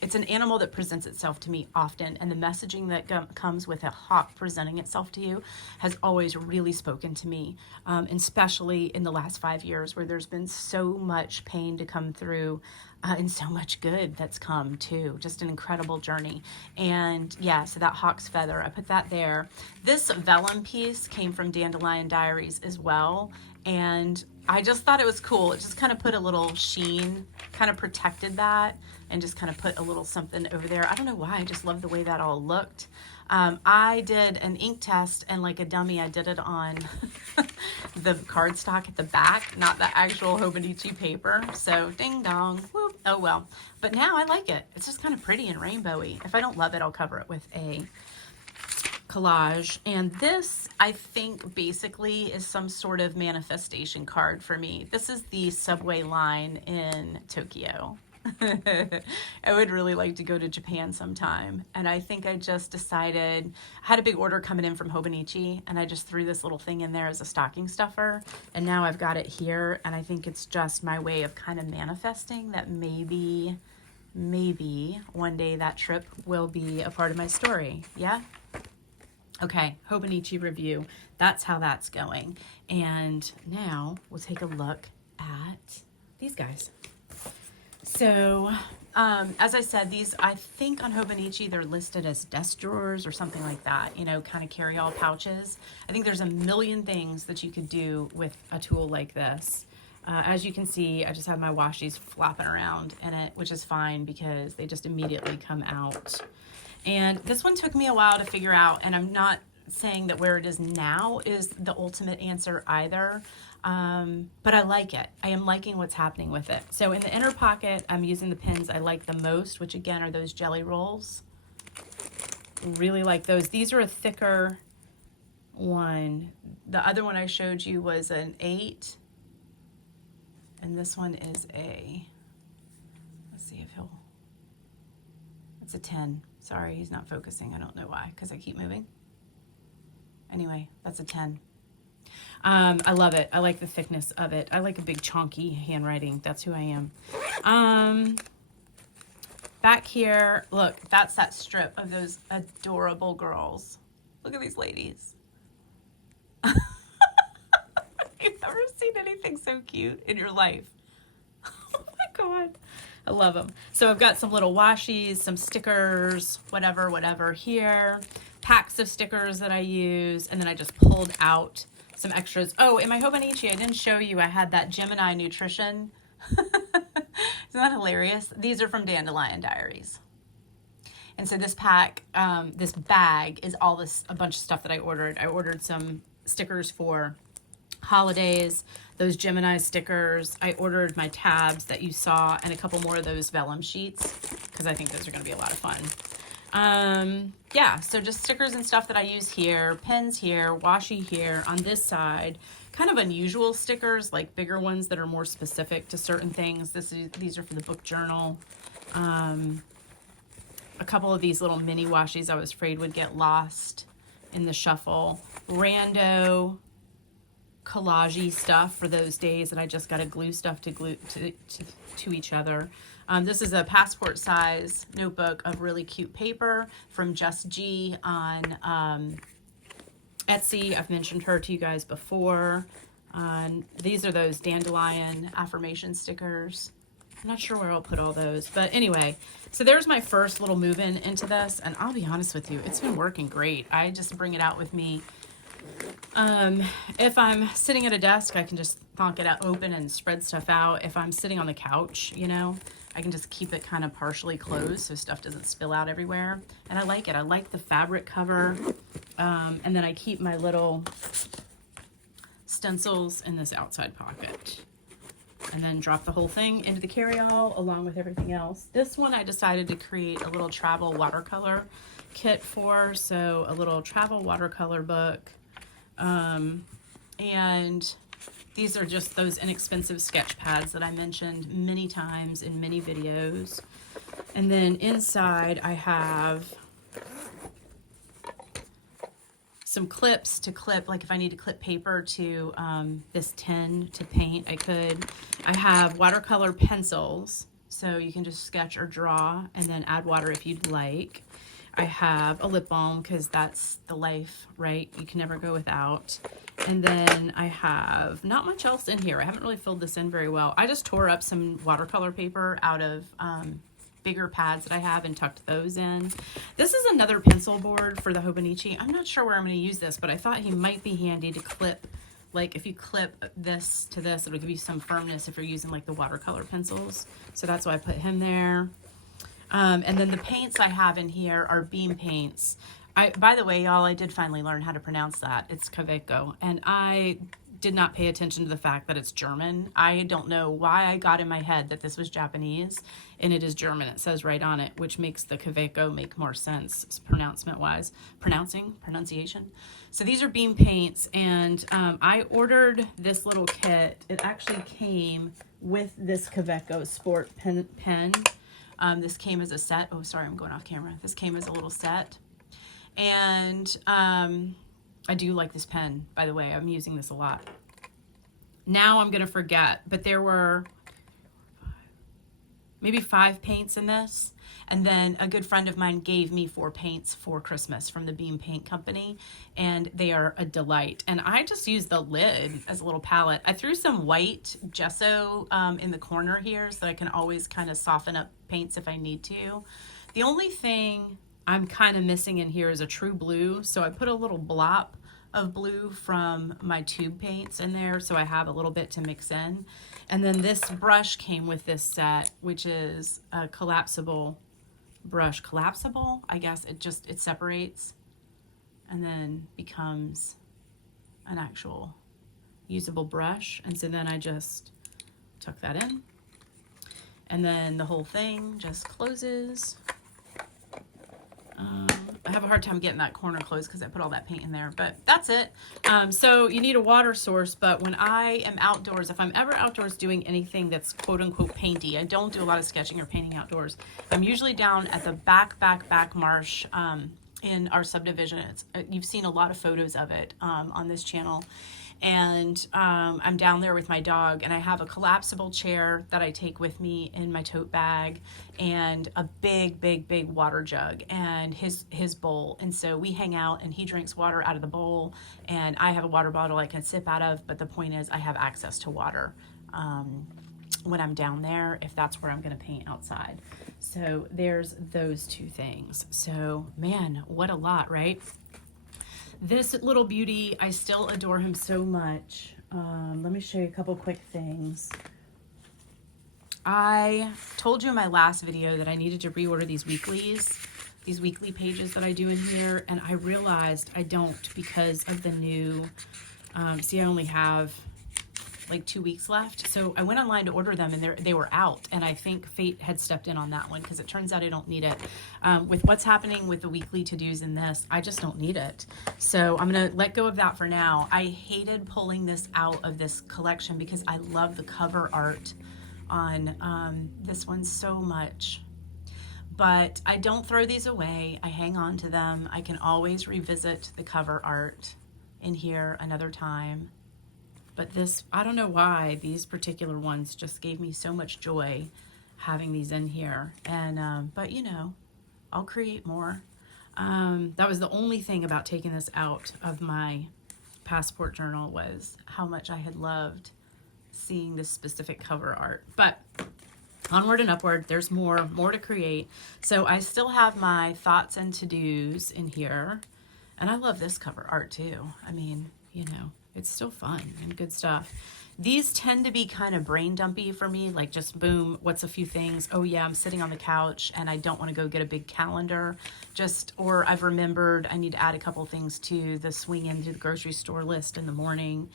it's an animal that presents itself to me often, and the messaging that comes with a hawk presenting itself to you has always really spoken to me, especially in the last 5 years, where there's been so much pain to come through and so much good that's come too. Just an incredible journey. And yeah, so that hawk's feather, I put that there. This vellum piece came from Dandelion Diaries as well, and I just thought it was cool. It just kind of put a little sheen, kind of protected that, and just kind of put a little something over there. I don't know why, I just love the way that all looked. I did an ink test, and like a dummy, I did it on the cardstock at the back, not the actual Hobonichi paper. So ding dong, whoop, oh well. But now I like it. It's just kind of pretty and rainbowy. If I don't love it, I'll cover it with a collage. And this, I think, basically is some sort of manifestation card for me. This is the subway line in Tokyo. I would really like to go to Japan sometime, and I think I just decided, I had a big order coming in from Hobonichi, and I just threw this little thing in there as a stocking stuffer, and now I've got it here, and I think it's just my way of kind of manifesting that maybe one day that trip will be a part of my story. Yeah? Okay, Hobonichi review. That's how that's going. And now we'll take a look at these guys. So, as I said, these, I think on Hobonichi, they're listed as desk drawers or something like that, you know, kind of carry-all pouches. I think there's a million things that you could do with a tool like this. As you can see, I just have my washis flopping around in it, which is fine because they just immediately come out. And this one took me a while to figure out, and I'm not saying that where it is now is the ultimate answer either. But I like it. I am liking what's happening with it. So in the inner pocket, I'm using the pins I like the most, which again are those jelly rolls. Really like those. These are a thicker one. The other one I showed you was an 8. And this one is let's see if it's a 10. Sorry, he's not focusing. I don't know why, because I keep moving. Anyway, that's a 10. I love it. I like the thickness of it. I like a big chunky handwriting. That's who I am. Back here, look, that's that strip of those adorable girls. Look at these ladies. You've never seen anything so cute in your life. Oh my God. I love them. So I've got some little washis, some stickers, whatever here, packs of stickers that I use, and then I just pulled out some extras. Oh, in my Hobonichi, I didn't show you, I had that Gemini nutrition. Isn't that hilarious? These are from Dandelion Diaries. And so this pack, this bag is all this, a bunch of stuff that I ordered. I ordered some stickers for holidays, those Gemini stickers. I ordered my tabs that you saw and a couple more of those vellum sheets because I think those are going to be a lot of fun. Yeah, so just stickers and stuff that I use here, pens here, washi here. On this side, kind of unusual stickers, like bigger ones that are more specific to certain things. These are for the book journal. A couple of these little mini washis I was afraid would get lost in the shuffle. Rando collage-y stuff for those days that I just got to glue stuff to each other. This is a passport size notebook of really cute paper from Just G on Etsy. I've mentioned her to you guys before. These are those Dandelion affirmation stickers. I'm not sure where I'll put all those, but anyway, so there's my first little move-in into this, and I'll be honest with you, it's been working great. I just bring it out with me. If I'm sitting at a desk, I can just thonk it out open and spread stuff out. If I'm sitting on the couch, you know, I can just keep it kind of partially closed so stuff doesn't spill out everywhere. And I like it. I like the fabric cover. And then I keep my little stencils in this outside pocket. And then drop the whole thing into the carryall along with everything else. This one I decided to create a little travel watercolor kit for. So a little travel watercolor book. And these are just those inexpensive sketch pads that I mentioned many times in many videos. And then inside I have some clips to clip, like if I need to clip paper to this tin to paint, I could. I have watercolor pencils, so you can just sketch or draw and then add water if you'd like. I have a lip balm because that's the life, right? You can never go without. And then I have not much else in here. I haven't really filled this in very well. I just tore up some watercolor paper out of bigger pads that I have and tucked those in. This is another pencil board for the Hobonichi. I'm not sure where I'm going to use this, but I thought he might be handy to clip. Like if you clip this to this, it'll give you some firmness if you're using like the watercolor pencils. So that's why I put him there. And then the paints I have in here are beam paints. By the way, y'all, I did finally learn how to pronounce that. It's Kaweco. And I did not pay attention to the fact that it's German. I don't know why I got in my head that this was Japanese, and it is German. It says right on it, which makes the Kaweco make more sense pronouncement-wise. Pronunciation. So these are beam paints, and I ordered this little kit. It actually came with this Kaweco Sport pen. This came as a set. Oh, sorry, I'm going off camera. This came as a little set. And I do like this pen, by the way. I'm using this a lot. Now I'm going to forget, but there were maybe 5 paints in this. And then a good friend of mine gave me 4 paints for Christmas from the Beam Paint Company, and they are a delight. And I just used the lid as a little palette. I threw some white gesso in the corner here so that I can always kind of soften up paints if I need to. The only thing I'm kind of missing in here is a true blue, so I put a little blop of blue from my tube paints in there, so I have a little bit to mix in. And then this brush came with this set, which is a collapsible brush. Collapsible, I guess. It separates and then becomes an actual usable brush. And so then I just tuck that in, and then the whole thing just closes. I have a hard time getting that corner closed because I put all that paint in there, but that's it. So you need a water source, but when I am outdoors, if I'm ever outdoors doing anything that's quote unquote painty, I don't do a lot of sketching or painting outdoors. I'm usually down at the back marsh in our subdivision. You've seen a lot of photos of it on this channel. And I'm down there with my dog, and I have a collapsible chair that I take with me in my tote bag, and a big water jug and his bowl. And so we hang out, and he drinks water out of the bowl, and I have a water bottle I can sip out of. But the point is I have access to water when I'm down there, if that's where I'm going to paint outside. So there's those 2 things. So man, what a lot, right? This little beauty, I still adore him so much. Let me show you a couple quick things. I told you in my last video that I needed to reorder these weekly pages that I do in here, and I realized I don't because of the new, see, I only have like 2 weeks left. So I went online to order them, and they were out, and I think fate had stepped in on that one because it turns out I don't need it. With what's happening with the weekly to-dos in this, I just don't need it. So I'm gonna let go of that for now. I hated pulling this out of this collection because I love the cover art on this one so much. But I don't throw these away. I hang on to them. I can always revisit the cover art in here another time. But this, I don't know why these particular ones just gave me so much joy having these in here. And, but you know, I'll create more. That was the only thing about taking this out of my passport journal, was how much I had loved seeing this specific cover art. But onward and upward, there's more to create. So I still have my thoughts and to-dos in here. And I love this cover art too. I mean, you know, it's still fun and good stuff. These tend to be kind of brain dumpy for me, like just boom, what's a few things? Oh yeah, I'm sitting on the couch and I don't want to go get a big calendar. Or I've remembered I need to add a couple things to the swing into the grocery store list in the morning.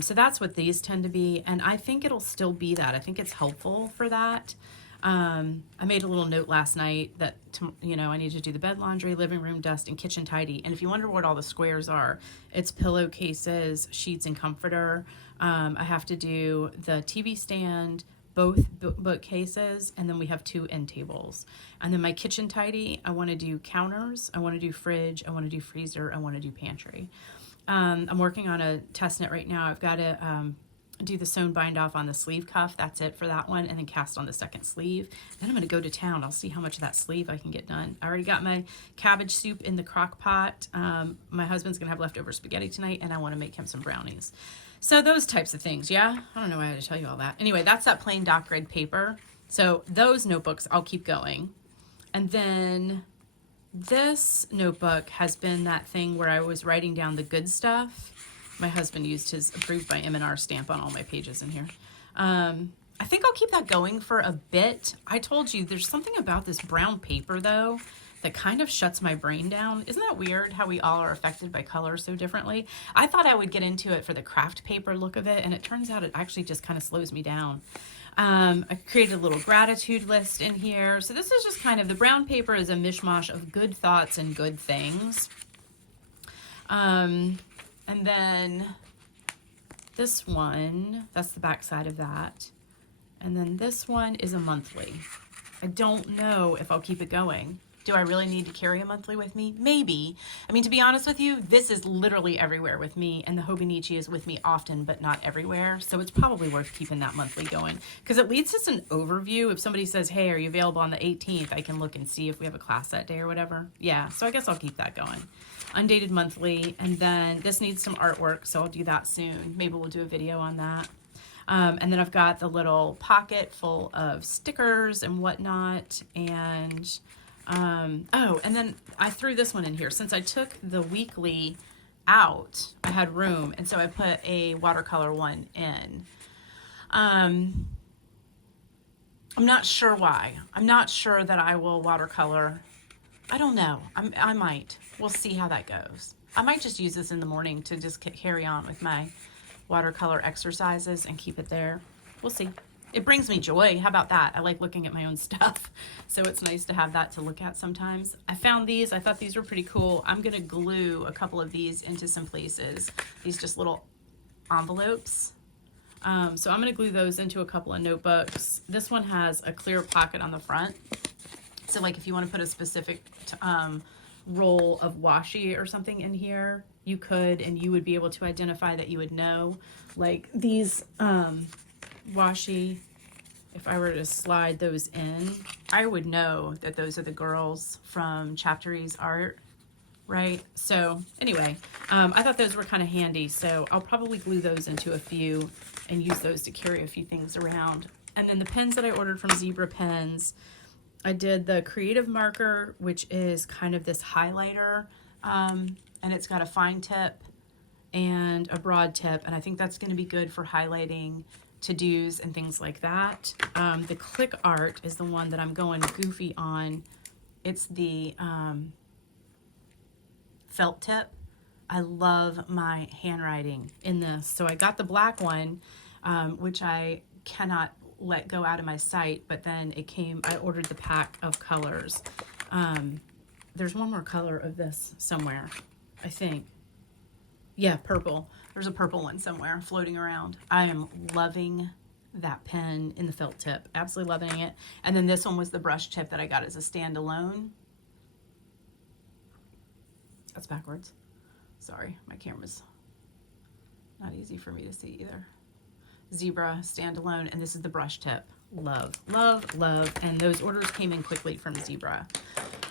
So that's what these tend to be. And I think it'll still be that. I think it's helpful for that. I made a little note last night that, I need to do the bed, laundry, living room, dust, and kitchen tidy. And if you wonder what all the squares are, it's pillowcases, sheets, and comforter. I have to do the TV stand, both bookcases, and then we have 2 end tables. And then my kitchen tidy, I want to do counters, I want to do fridge, I want to do freezer, I want to do pantry. I'm working on a test knit right now. I've got to do the sewn bind off on the sleeve cuff. That's it for that one. And then cast on the second sleeve. Then I'm going to go to town. I'll see how much of that sleeve I can get done. I already got my cabbage soup in the crock pot. My husband's going to have leftover spaghetti tonight, and I want to make him some brownies. So those types of things, yeah? I don't know why I had to tell you all that. Anyway, that's that plain doc grid paper. So those notebooks, I'll keep going. And then this notebook has been that thing where I was writing down the good stuff. My husband used his approved by M&R stamp on all my pages in here. I think I'll keep that going for a bit. I told you there's something about this brown paper, though, that kind of shuts my brain down. Isn't that weird how we all are affected by color so differently? I thought I would get into it for the craft paper look of it, and it turns out it actually just kind of slows me down. I created a little gratitude list in here. So this is just kind of, the brown paper is a mishmash of good thoughts and good things. And then this one, that's the back side of that. And then this one is a monthly. I don't know if I'll keep it going. Do I really need to carry a monthly with me? Maybe. I mean, to be honest with you, this is literally everywhere with me, and the Hobonichi is with me often, but not everywhere. So it's probably worth keeping that monthly going, because at least it's an overview. If somebody says, hey, are you available on the 18th? I can look and see if we have a class that day or whatever. Yeah, so I guess I'll keep that going. Undated monthly, and then this needs some artwork, so I'll do that soon. Maybe we'll do a video on that. And then I've got the little pocket full of stickers and whatnot, and and then I threw this one in here. Since I took the weekly out, I had room, and so I put a watercolor one in. I'm not sure why. I'm not sure that I will watercolor. I don't know. I might. We'll see how that goes. I might just use this in the morning to just carry on with my watercolor exercises and keep it there. We'll see. It brings me joy. How about that? I like looking at my own stuff. So it's nice to have that to look at sometimes. I found these. I thought these were pretty cool. I'm going to glue a couple of these into some places. These just little envelopes. So I'm going to glue those into a couple of notebooks. This one has a clear pocket on the front. So like if you want to put a specific roll of washi or something in here, you could, and you would be able to identify that you would know. Like these washi, if I were to slide those in, I would know that those are the girls from Chaptery's art, right? So anyway, I thought those were kind of handy, so I'll probably glue those into a few and use those to carry a few things around. And then the pens that I ordered from Zebra Pens, I did the creative marker, which is kind of this highlighter, and it's got a fine tip and a broad tip, and I think that's going to be good for highlighting to-dos and things like that. The click art is the one that I'm going goofy on. It's the felt tip. I love my handwriting in this. So I got the black one, which I cannot let go out of my sight, but then it came, I ordered the pack of colors. There's one more color of this somewhere, I think. Yeah, purple. There's a purple one somewhere floating around. I am loving that pen in the felt tip. Absolutely loving it. And then this one was the brush tip that I got as a standalone. That's backwards. Sorry, my camera's not easy for me to see either. Zebra standalone, and this is the brush tip. Love, love, love. And those orders came in quickly from Zebra.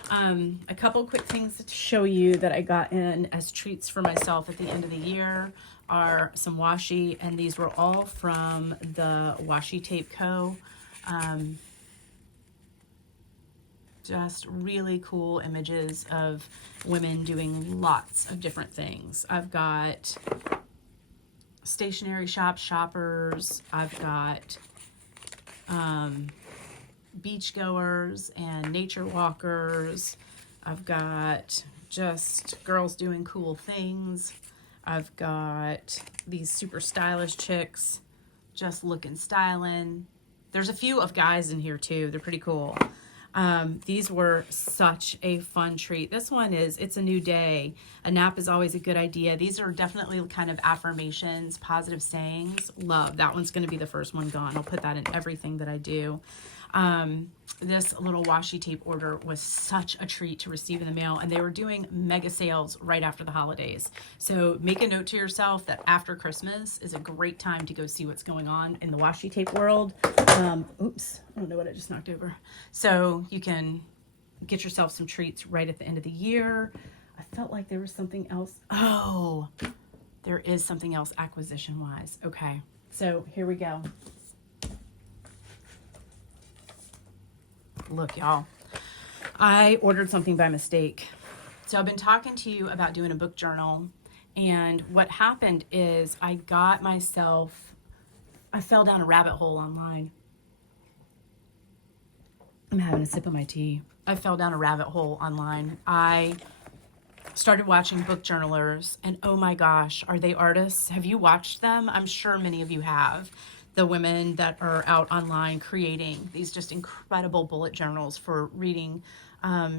A couple quick things to show you that I got in as treats for myself at the end of the year are some washi, and these were all from the Washi Tape Co. Just really cool images of women doing lots of different things. I've got stationery shop shoppers. I've got beachgoers and nature walkers. I've got just girls doing cool things. I've got these super stylish chicks just looking styling. There's a few of guys in here too. They're pretty cool. These were such a fun treat. This one is, it's a new day. A nap is always a good idea. These are definitely kind of affirmations, positive sayings. Love. That one's going to be the first one gone. I'll put that in everything that I do. This little washi tape order was such a treat to receive in the mail, and they were doing mega sales right after the holidays. So make a note to yourself that after Christmas is a great time to go see what's going on in the washi tape world. Oops, I don't know what I just knocked over. So you can get yourself some treats right at the end of the year. I felt like there was something else. Oh, there is something else acquisition wise. Okay, so here we go. Look, y'all, I ordered something by mistake. So I've been talking to you about doing a book journal, and what happened is I fell down a rabbit hole online. I'm having a sip of my tea. I fell down a rabbit hole online. I started watching book journalers, and oh my gosh, are they artists? Have you watched them? I'm sure many of you have. The women that are out online creating these just incredible bullet journals for reading,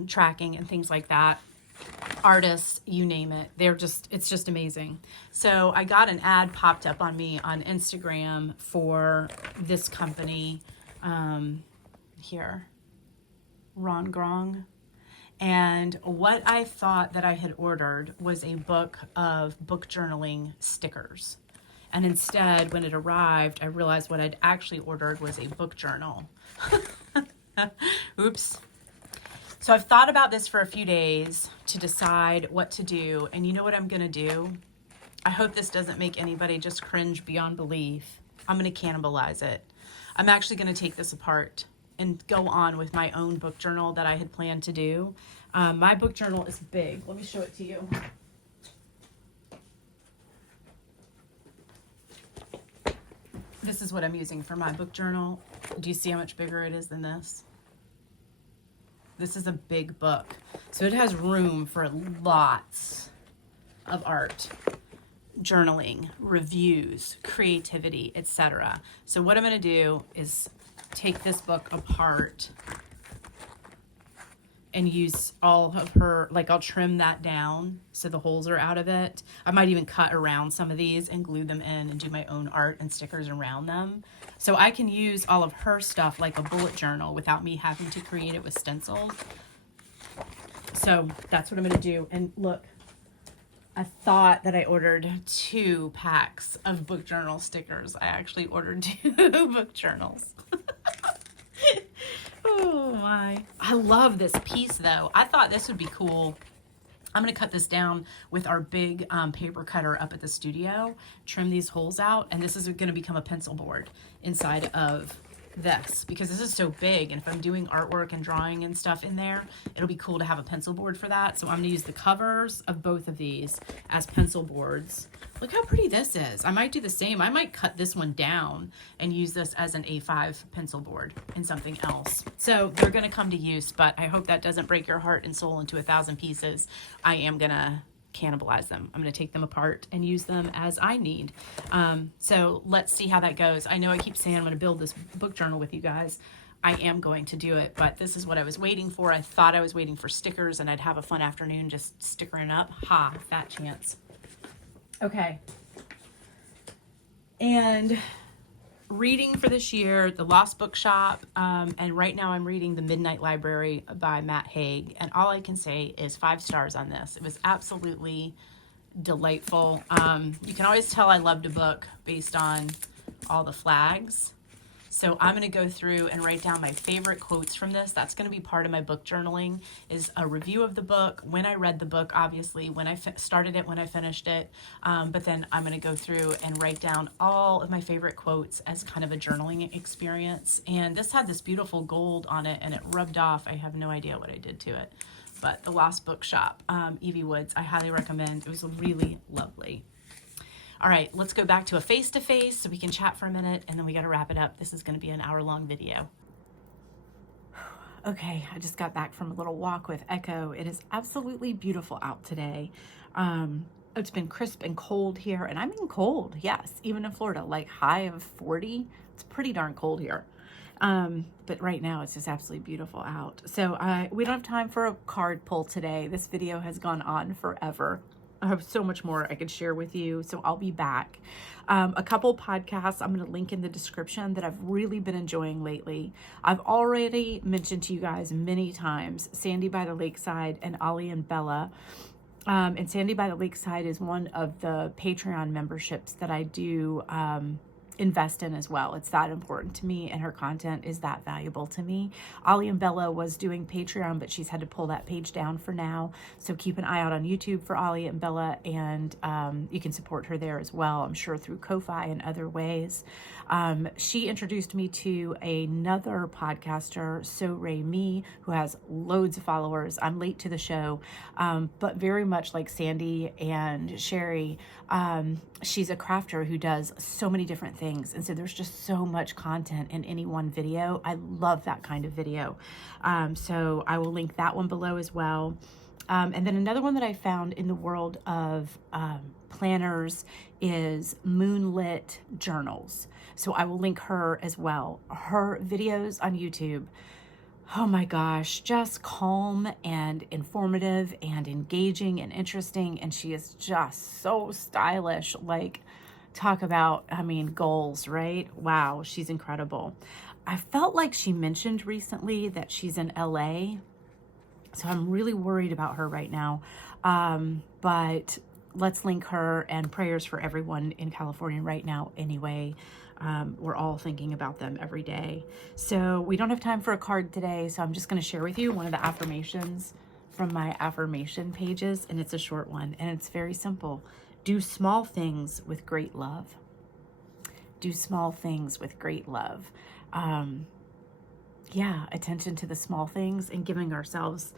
tracking, and things like that. Artists, you name it. It's just amazing. So I got an ad popped up on me on Instagram for this company here, Ron Grong. And what I thought that I had ordered was a book of book journaling stickers. And instead, when it arrived, I realized what I'd actually ordered was a book journal. Oops. So I've thought about this for a few days to decide what to do. And you know what I'm going to do? I hope this doesn't make anybody just cringe beyond belief. I'm going to cannibalize it. I'm actually going to take this apart and go on with my own book journal that I had planned to do. My book journal is big. Let me show it to you. This is what I'm using for my book journal. Do you see how much bigger it is than this? This is a big book. So it has room for lots of art, journaling, reviews, creativity, etc. So what I'm going to do is take this book apart and use all of her, like I'll trim that down so the holes are out of it. I might even cut around some of these and glue them in and do my own art and stickers around them. So I can use all of her stuff like a bullet journal without me having to create it with stencils. So that's what I'm gonna do. And look, I thought that I ordered 2 packs of book journal stickers. I actually ordered 2 book journals. Oh my. I love this piece though. I thought this would be cool. I'm going to cut this down with our big paper cutter up at the studio, trim these holes out, and this is going to become a pencil board inside of this because this is so big, and if I'm doing artwork and drawing and stuff in there, it'll be cool to have a pencil board for that. So I'm going to use the covers of both of these as pencil boards. Look how pretty this is. I might do the same. I might cut this one down and use this as an A5 pencil board in something else. So they're going to come to use, but I hope that doesn't break your heart and soul into 1,000 pieces. I am going to cannibalize them. I'm going to take them apart and use them as I need. So let's see how that goes. I know I keep saying I'm going to build this book journal with you guys. I am going to do it, but this is what I was waiting for. I thought I was waiting for stickers and I'd have a fun afternoon just stickering up. Ha, fat chance. Okay. And reading for this year, The Lost Bookshop, and right now I'm reading The Midnight Library by Matt Haig, and all I can say is 5 stars on this. It was absolutely delightful. You can always tell I loved a book based on all the flags. So I'm going to go through and write down my favorite quotes from this. That's going to be part of my book journaling, is a review of the book, when I read the book, obviously, when I started it, when I finished it. But then I'm going to go through and write down all of my favorite quotes as kind of a journaling experience. And this had this beautiful gold on it, and it rubbed off. I have no idea what I did to it. But The Lost Bookshop, Evie Woods, I highly recommend. It was really lovely. All right, let's go back to a face-to-face so we can chat for a minute, and then we got to wrap it up. This is going to be an hour-long video. Okay, I just got back from a little walk with Echo. It is absolutely beautiful out today. It's been crisp and cold here, and I mean cold, yes, even in Florida, like high of 40. It's pretty darn cold here. But right now it's just absolutely beautiful out. So we don't have time for a card pull today. This video has gone on forever. I have so much more I could share with you, so I'll be back. A couple podcasts I'm going to link in the description that I've really been enjoying lately. I've already mentioned to you guys many times Sandy by the Lakeside and Ollie and Bella. And Sandy by the Lakeside is one of the Patreon memberships that I do invest in as well. It's that important to me, and her content is that valuable to me. Ollie and Bella was doing Patreon, but she's had to pull that page down for now. So keep an eye out on YouTube for Ollie and Bella, and you can support her there as well, I'm sure through Ko-Fi and other ways. She introduced me to another podcaster, So Ray Me, who has loads of followers. I'm late to the show, but very much like Sandy and Sherry, she's a crafter who does so many different things. And so there's just so much content in any one video. I love that kind of video. So I will link that one below as well. And then another one that I found in the world of planners is Moonlit Journals. So I will link her as well. Her videos on YouTube, oh my gosh, just calm and informative and engaging and interesting. And she is just so stylish. Like, talk about, I mean, goals, right? Wow, she's incredible. I felt like she mentioned recently that she's in LA. So I'm really worried about her right now. But let's link her, and prayers for everyone in California right now anyway. We're all thinking about them every day. So we don't have time for a card today, so I'm just going to share with you one of the affirmations from my affirmation pages, and it's a short one, and it's very simple. Do small things with great love. Do small things with great love. Yeah, attention to the small things and giving ourselves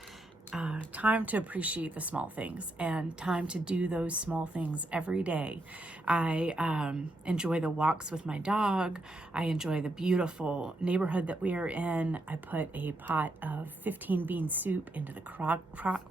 time to appreciate the small things and time to do those small things every day. I enjoy the walks with my dog. I enjoy the beautiful neighborhood that we are in. I put a pot of 15 bean soup into the crock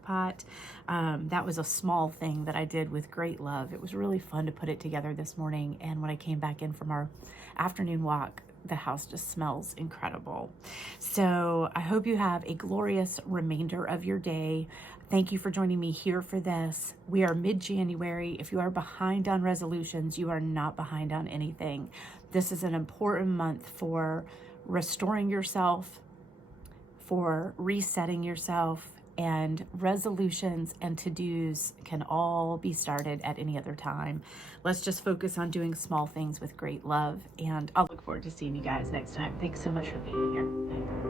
pot. That was a small thing that I did with great love. It was really fun to put it together this morning. And when I came back in from our afternoon walk, the house just smells incredible. So I hope you have a glorious remainder of your day. Thank you for joining me here for this. We are mid-January. If you are behind on resolutions, you are not behind on anything. This is an important month for restoring yourself, for resetting yourself, and resolutions and to-dos can all be started at any other time. Let's just focus on doing small things with great love, and I'll look forward to seeing you guys next time. Thanks so much for being here.